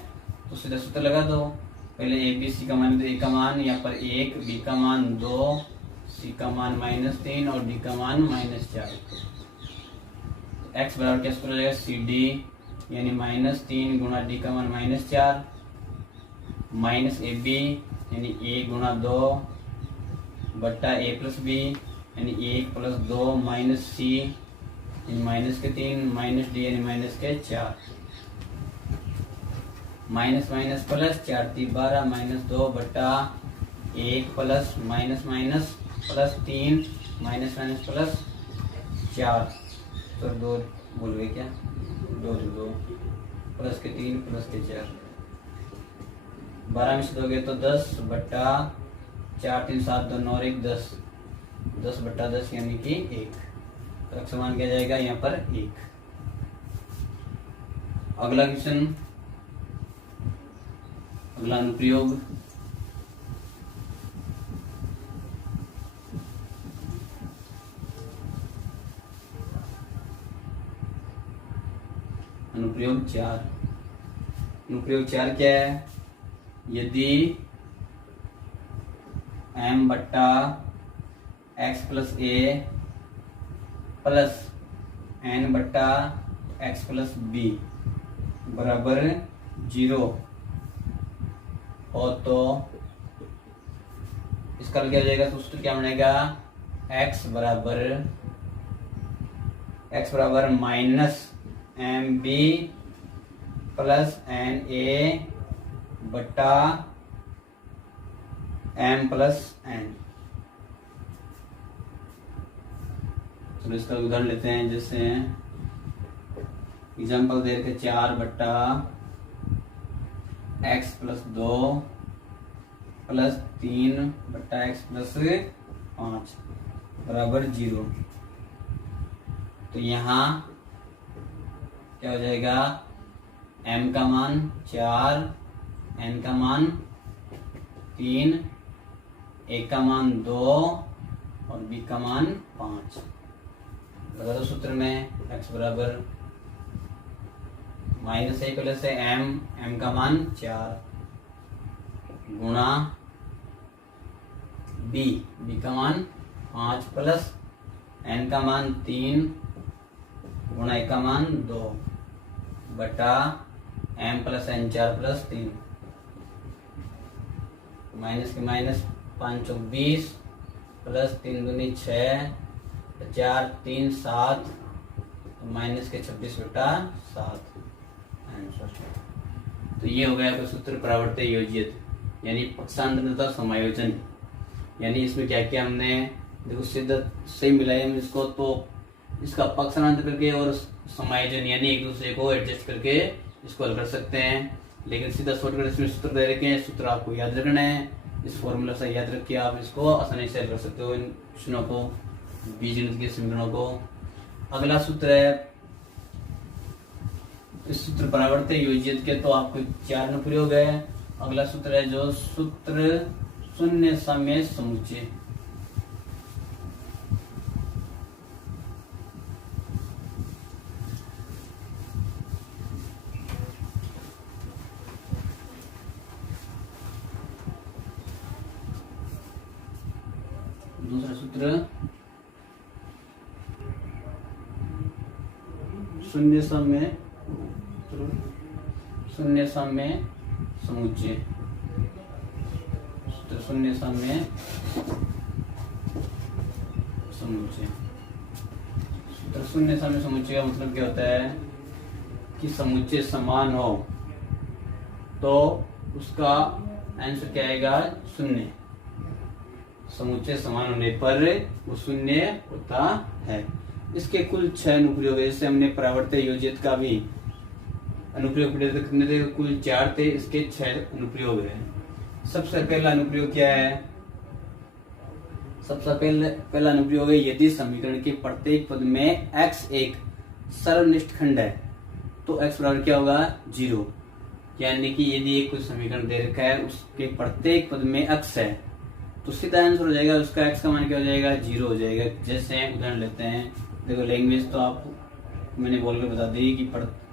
तो सीधा सूत्र लगा दो। पहले ए बी सी का मान, तो ए का मान यहाँ पर 1, बी का मान 2, सी का मान -3 और डी का मान -4। x बराबर क्या सूत्र हो जाएगा? सी डी यानी -3 गुणा डी का मान -4 माइनस ए बी यानी 1 गुणा 2 बट्टा ए प्लस बी यानी 1 प्लस 2 माइनस सी यानी -3 माइनस डी यानी -4। माइनस माइनस प्लस 4 3 12 -2 बट्टा 1 plus minus minus plus 3 minus minus plus 4, तो 2 बोल गए क्या? 2 प्लस के 3 प्लस के 4, 12 में से 2 गए तो 10 बट्टा 4 3 7 2 9 और 1 10, 10 बट्टा 10 यानी कि 1, तो समान क्या जाएगा यहाँ पर 1। अगला क्वेश्चन, अगला अनुप्रयोग, अनुप्रयोग 4। अनुप्रयोग 4 क्या है? यदि m बट्टा x प्लस ए प्लस n बट्टा x प्लस बी बराबर 0 हो तो इसका क्या हो जाएगा? सूत्र क्या बनेगा? x बराबर minus M B plus N A बट्टा एम प्लस एन। चलो इसका उदाहरण लेते हैं। जैसे एग्जाम्पल दे रखे 4 बट्टा x प्लस 2 प्लस 3 बट्टा x प्लस 5 बराबर 0, तो यहाँ क्या हो जाएगा? m का मान 4, n का मान 3, ए का मान 2 और बी का मान 5। लगा दो सूत्र में x बराबर माइनस ए प्लस एम का मान 4 गुणा बी का मान 5 प्लस एन का मान 3 गुणा ए का मान 2 बटा M plus N 4 plus 3 minus के माइनस 5 चौक 20 प्लस 3 दूनी 6 4 3 7 माइनस के 26 बटा 7 आंसर। तो ये हो गया आपका सूत्र परावर्त योजियत यानी पक्षांतर तथा समायोजन। यानी इसमें क्या किया हमने, देखो सीधा सही मिलाया हम इसको, तो इसका पक्षांतर करके और समायोजन यानी एक दूसरे को एडजस्ट करके इसको हल कर सकते हैं। लेकिन सीधा शॉर्टकट इसमें सूत्र दे रखे हैं, सूत्र आपको याद रखना है। इस फॉर्मूला से याद रख के आप इसको आसानी से हल कर सकते हो इन क्वेश्चनों को, बीजगणित के समीकरणों को। अगला सूत्र है इस सूत्र परावर्त योजियत के, तो आपको 4 अनुप्रयोग है। अगला सूत्र है जो सूत्र शून्य समय समुच्चय। दूसरा सूत्र शून्य समय समुच्चय। सूत्र शून्य समय समुच्चय। सूत्र शून्य समय समुच्चय का मतलब क्या होता है कि समुच्चय समान हो तो उसका आंसर क्या आएगा, शून्य। समुच्चय समान होने पर वो शून्य होता है। इसके कुल 6 अनुप्रयोग है। जैसे हमने परावर्त योजियत का भी अनुप्रयोग करने थे, कुल 4 थे, इसके 6 अनुप्रयोग है। सबसे पहला अनुप्रयोग क्या है, सबसे पहला अनुप्रयोग है यदि समीकरण के प्रत्येक पद में x एक सर्वनिष्ठ खंड है तो x बराबर क्या होगा, 0। यानी कि यदि एक कोई समीकरण दे रखा है उसके प्रत्येक पद में x है तो सीधा आंसर हो जाएगा उसका x का मान क्या हो जाएगा, 0 हो जाएगा। जैसे उदाहरण लेते हैं, देखो लैंग्वेज तो आप मैंने बोलकर बता दी कि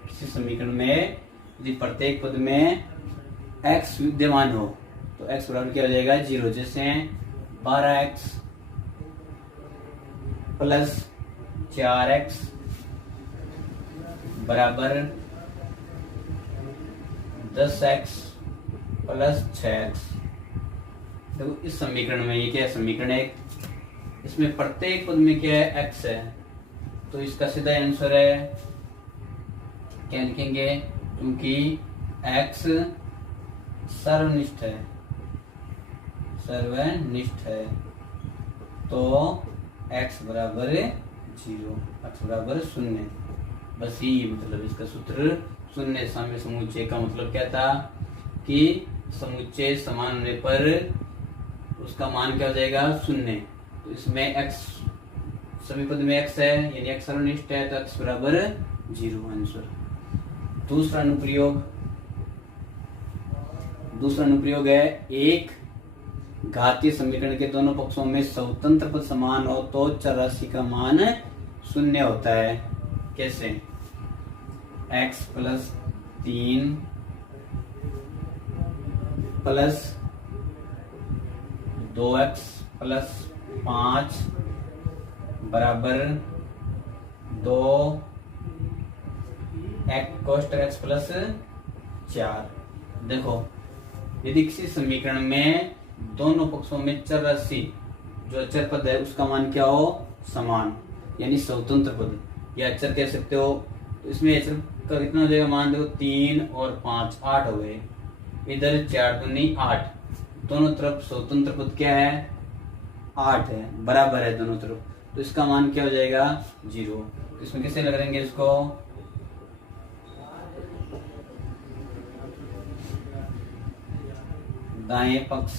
किसी समीकरण में यदि प्रत्येक पद में x विद्यमान हो तो x बराबर क्या हो जाएगा, 0। जैसे 12x प्लस 4x बराबर 10x प्लस 6x। देखो इस समीकरण में ये क्या है, समीकरण है, इसमें प्रत्येक पद में क्या है, x है, तो इसका सीधा आंसर है क्या लिखेंगे, क्योंकि x सर्वनिष्ठ है तो x बराबर 0, x बराबर 0। बस ये मतलब इसका सूत्र शून्य समय समुच्चय का मतलब क्या था कि समुच्चय समान होने पर उसका मान क्या हो जाएगा, 0। तो इसमें x सभी पद में x है यानी x सर्वनिष्ठ है तो x बराबर 0 आंसर। दूसरा अनुप्रयोग है एक घातीय समीकरण के दोनों पक्षों में स्वतंत्र पद समान हो तो चर राशि का मान 0 होता है। कैसे, x plus 3 plus 2x plus 5 बराबर 2 कोष्टक x प्लस 4। देखो यदि किसी समीकरण में दोनों पक्षों में चर राशि जो अचर पद है उसका मान क्या हो, समान, यानी स्वतंत्र पद या अचर कह सकते हो, तो इसमें अचर का कितना हो जाएगा, मान देखो 3 और 5 8 हो गए, इधर 4 दूनी 8, दोनों तरफ स्वतंत्र पद क्या है, 8 है, बराबर है दोनों तरफ, तो इसका मान क्या हो जाएगा, 0। तो इसमें किससे लगाएंगे इसको, दाएं पक्ष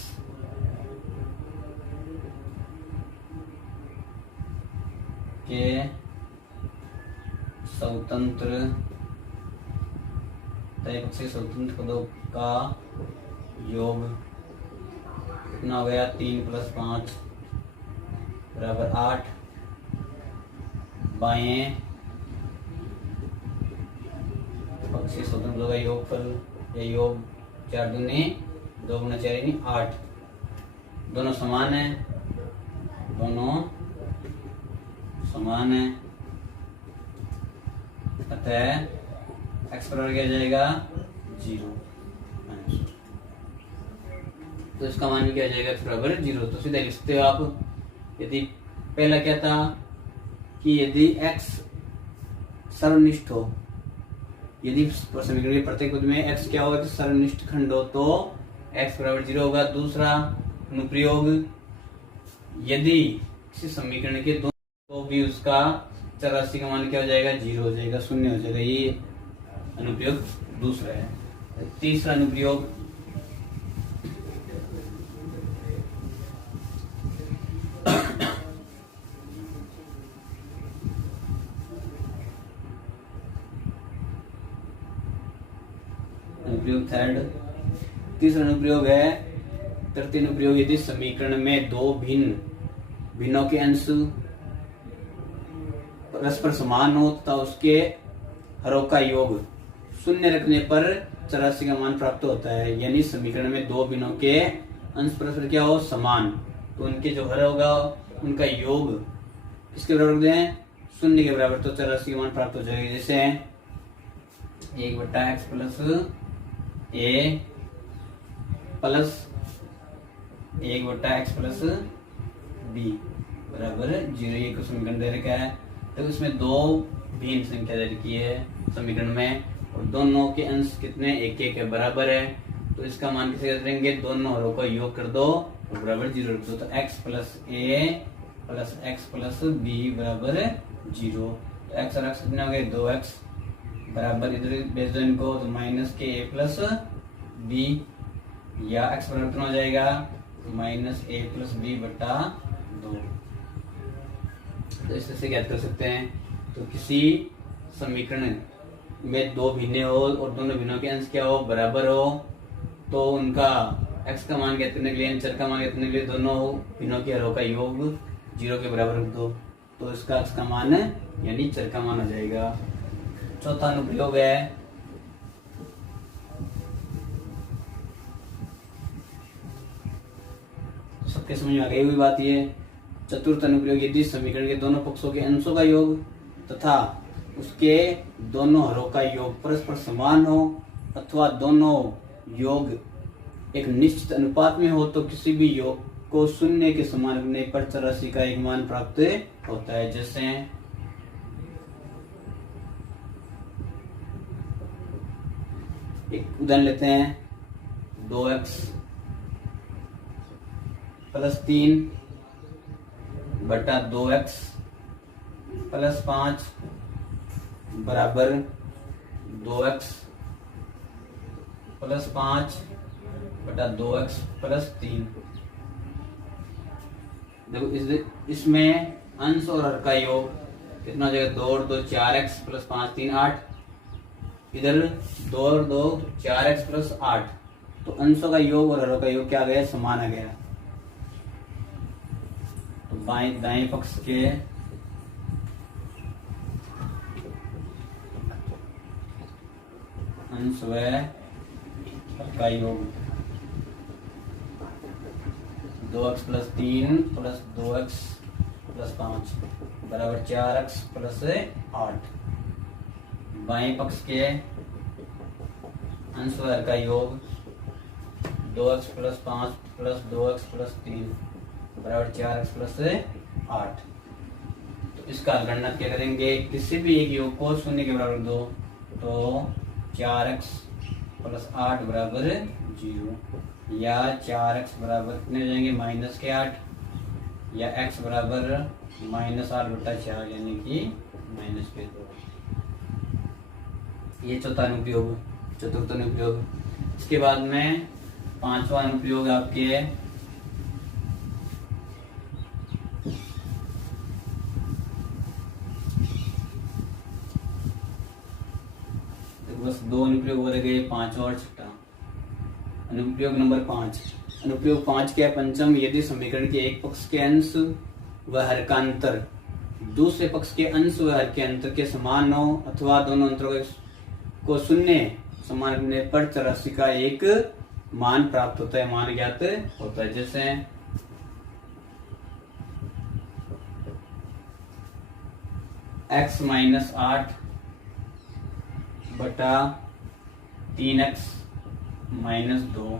के स्वतंत्र दाएं पक्ष के स्वतंत्र पदों का योग कितना हो गया 3 + 5 बराबर 8। बाएं पक्ष से स्वतंत्र होगा योगफल या योग 4 दूनी 2 × 4 यानी 8। दोनों समान है, दोनों समान है, अतः x बराबर क्या जाएगा 0। तो इसका मान भी क्या जाएगा x बराबर 0। तो सीधे लिखते हो आप। यदि पहला क्या था कि यदि x सर्वनिष्ठ हो, यदि समीकरण के प्रत्येक पद में x क्या होगा तो सर्वनिष्ठ खंड हो तो x बराबर 0 होगा। दूसरा अनुप्रयोग, यदि किसी समीकरण के दो तो भी उसका चरराशि का मान क्या हो जाएगा 0 हो जाएगा, 0 हो जाएगा। ये अनुप्रयोग दूसरा है। तीसरा अनुप्रयोग, अनुप्रयोग थर्ड, तीसरा अनुप्रयोग है तृतीय अनुप्रयोग। यदि समीकरण में दो भिन्नों के अंश परस्पर समान हो तथा उसके हरों का योग 0 रखने पर चरराशि का मान प्राप्त होता है। यानी समीकरण में दो भिन्नों के अंश परस्पर क्या हो समान, तो उनके जो हर होगा उनका योग किसके बराबर दें 0 के बराबर, तो चरराशि का मान प्राप्त हो जाएगा। जैसे 1/x + a plus 1/x + b बराबर 0। ये को समीकरण दे रखा है। तो इसमें दो भिन्न संख्या दे रखी है समीकरण में और दोनों के अंश कितने 1 के बराबर है। तो इसका मान किसे करेंगे, दोनों हरों का योग कर दो और बराबर 0 रख दो। तो x + a + x + b बराबर 0। तो x और x कितने हो गए 2x बराबर, इधर भेज दो इनको तो -a + b, या x बराबर कितना हो जाएगा -a + b बटा 2। तो इस तरह से ज्ञात कर सकते हैं। तो किसी समीकरण में दो भिन्न हो और दोनों भिन्नों के अंश क्या हो बराबर हो, तो उनका x का मान ज्ञात करने के लिए, चर का मान ज्ञात करने के लिए दोनों भिन्नों के हरों का योग 0 के बराबर रख दो, तो इसका x का मान यानी चर का मान हो जाएगा। चौथा अनुप्रयोग है सबके समझ में आ गई हुई बात। ये चतुर्थ अनुप्रयोग, यदि समीकरण के दोनों पक्षों के अंशों का योग तथा उसके दोनों हरों का योग परस्पर समान हो अथवा दोनों योग एक निश्चित अनुपात में हो, तो किसी भी योग को 0 के समान रखने पर चरराशि का एक मान प्राप्त होता है। जैसे एक उदाहरण लेते हैं, 2x + 3 बटा 2x + 5 बराबर 2x + 5 बटा 2x + 3। देखो इसमें अंश और हर का योग कितना हो जाएगा 2 और 2 4x + 5 3 8। इधर 2 और 2 4x + 8। तो अंशों का योग और हरों का योग क्या आ गया समान आ गया। तो बाएं दाएं पक्ष के अंश व हर का योग 2x + 3 + 2x + 5 बराबर 4x + 8। बाएं पक्ष के अंश व हर का योग 2x + 5 + 2x + 3 बराबर 4x + 8। तो इसका गणना क्या करेंगे, किसी भी एक योग को 0 के बराबर दो, तो 4x + 8 बराबर 0, या 4x बराबर कितने हो जाएंगे -8, या x बराबर -8/4 यानी कि -2। ये चौथा अनुप्रयोग, चतुर्थ अनुप्रयोग। इसके बाद में पांचवा अनुप्रयोग आपके बस 2 अनुप्रयोग हो गए, 5 और छठा अनुप्रयोग नंबर 5। अनुप्रयोग 5 क्या है, पंचम, यदि समीकरण के एक पक्ष के अंश व हर का अंतर दूसरे पक्ष के अंश व हर के अंतर के समान हो अथवा दोनों अंतरों को शून्य समान रखने पर चरराशि का एक मान प्राप्त होता है, मान ज्ञात होता है। जैसे x माइनस 8 बटा 3x माइनस 2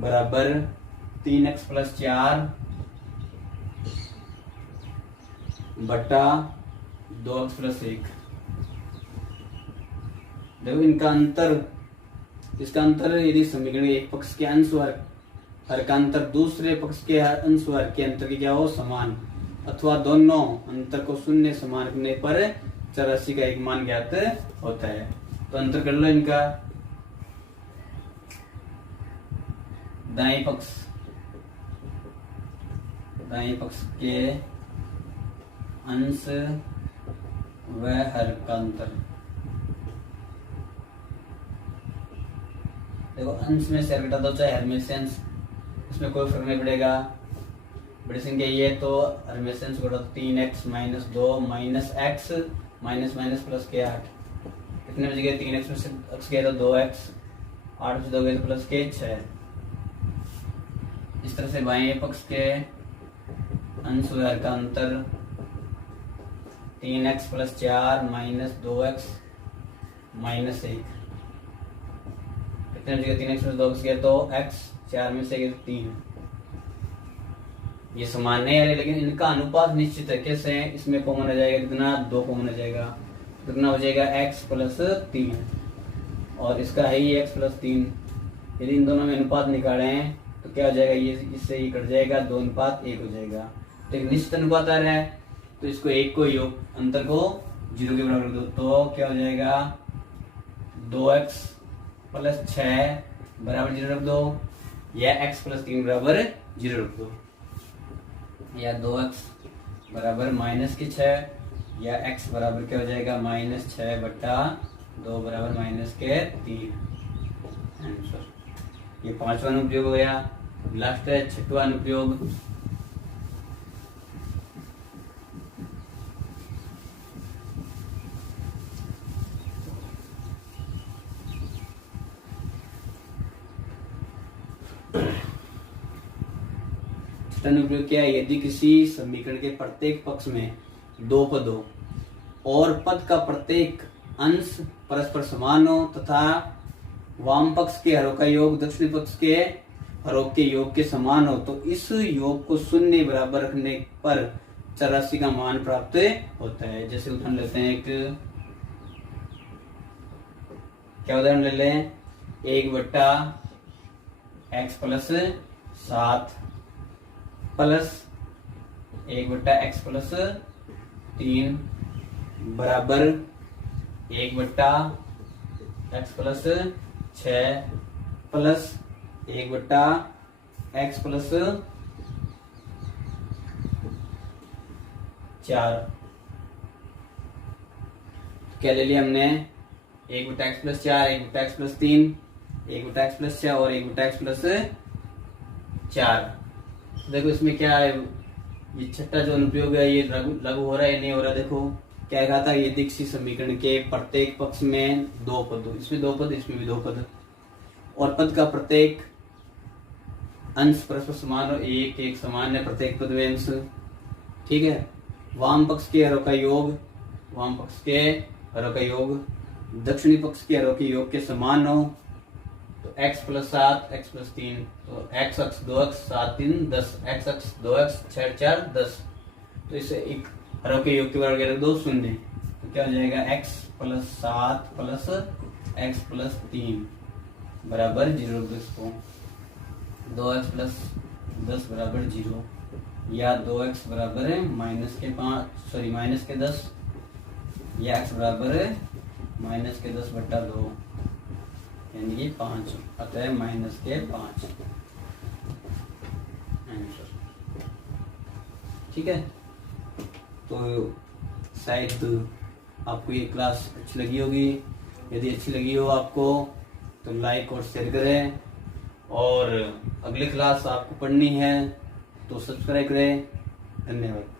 बराबर 3x प्लस 4 बटा 2x प्लस 1। देखो इनका अंतर, इसका अंतर यदि समीकरण एक पक्ष के अंश हर का अंतर दूसरे पक्ष के अंश हर के अंतर के क्या हो, समान अथवा दोनों अंतर को शून्य समान रखने पर चरराशि का एक मान ज्ञात होता है। तो अंतर कर लो इनका, दाएं पक्ष के अंश व हर का अंतर। देखो अंश में से हर घटा दो चाहे हर में से अंश, इसमें कोई फर्क नहीं पड़ेगा। बड़ी संख्या ये तो हर में से अंश घटा दो 3x minus 2 minus x minus minus plus के 8 कितने बच गए, 3x में से x गया तो 2x, 8 से 2 गए तो प्लस के 6। इस तरह से बाएं पक्ष के अंश व हर का अंतर 3x plus 4 minus 2x minus 1 कितने जगह 3x में 2x गया तो x, 4 में से 3। ये समान नहीं है लेकिन इनका अनुपात निश्चित है। कैसे है, इसमें कॉमन आ जाएगा कितना, 2 कॉमन आ जाएगा, कितना हो जाएगा x प्लस 3 और इसका है ही x प्लस 3। यदि इन दोनों में अनुपात निकाले तो क्या हो जाएगा, ये इससे ये कट जाएगा, 2 अनुपात 1 हो जाएगा। तो एक निश्चित अनुपात आ रहा है तो इसको एक को योग अंतर को 0 के बराबर दो तो क्या हो जाएगा, 2x प्लस 6 बराबर 0 रख दो या x प्लस 3 बराबर 0 रख दो या 2x बराबर माइनस के 6 या x बराबर क्या हो जाएगा माइनस 6 बटा 2 बराबर माइनस के 3 आंसर। ये पांचवा अनुप्रयोग हो गया। लास्ट है छठवां अनुप्रयोग। अनुप्रयोग क्या है, यदि किसी समीकरण के प्रत्येक पक्ष में 2 पद हो और पद का प्रत्येक अंश परस्पर समान हो तथा वाम पक्ष के हरों का योग दक्षिणी पक्ष के हरों के योग के समान हो तो इस योग को शून्य बराबर रखने पर चरराशि का मान प्राप्त होता है। जैसे उदाहरण लेते हैं, एक क्या उदाहरण ले लें, 1 बट्टा x प्लस 7 प्लस 1 बट्टा x प्लस 3 बराबर 1 बट्टा x प्लस 6 प्लस 1 बट्टा x प्लस 4। क्या ले लिया हमने, 1 बट्टा x प्लस 4, 1 बट्टा x प्लस 3, 1 बट्टा x प्लस 6 और 1 बट्टा x प्लस 4। देखो इसमें क्या है, ये छठा जो अनुप्रयोग है ये लागू हो रहा है या नहीं हो रहा। देखो क्या कहा था, यदि किसी समीकरण के प्रत्येक पक्ष में 2 पद, इसमें 2 पद इसमें भी 2 पद और पद का प्रत्येक अंश परस्पर समान और एक समान है प्रत्येक पद में अंश, ठीक है। वाम पक्ष के हरों का योग, वाम पक्ष के हरों का योग दक्षिणी पक्ष के हरों के योग के समान हो तो x प्लस 7 x प्लस 3 तो x अक्ष 2x 7 3 10 x अक्ष 2x 6 4 10 तो इसे एक हरों के योग के बराबर 2 शून्य तो क्या हो जाएगा x plus 7 plus x plus 3 बराबर 0। इसको 2x प्लस 10 बराबर 0 या 2x बराबर है माइनस के 10 या x बराबर है माइनस के 10 बट्टा 2 यानी कि 5 अतः माइनस के 5 आंसर, ठीक है। तो शायद आपको ये क्लास अच्छी लगी होगी। यदि अच्छी लगी हो आपको तो लाइक और शेयर करें और अगली क्लास आपको पढ़नी है तो सब्सक्राइब करें। धन्यवाद।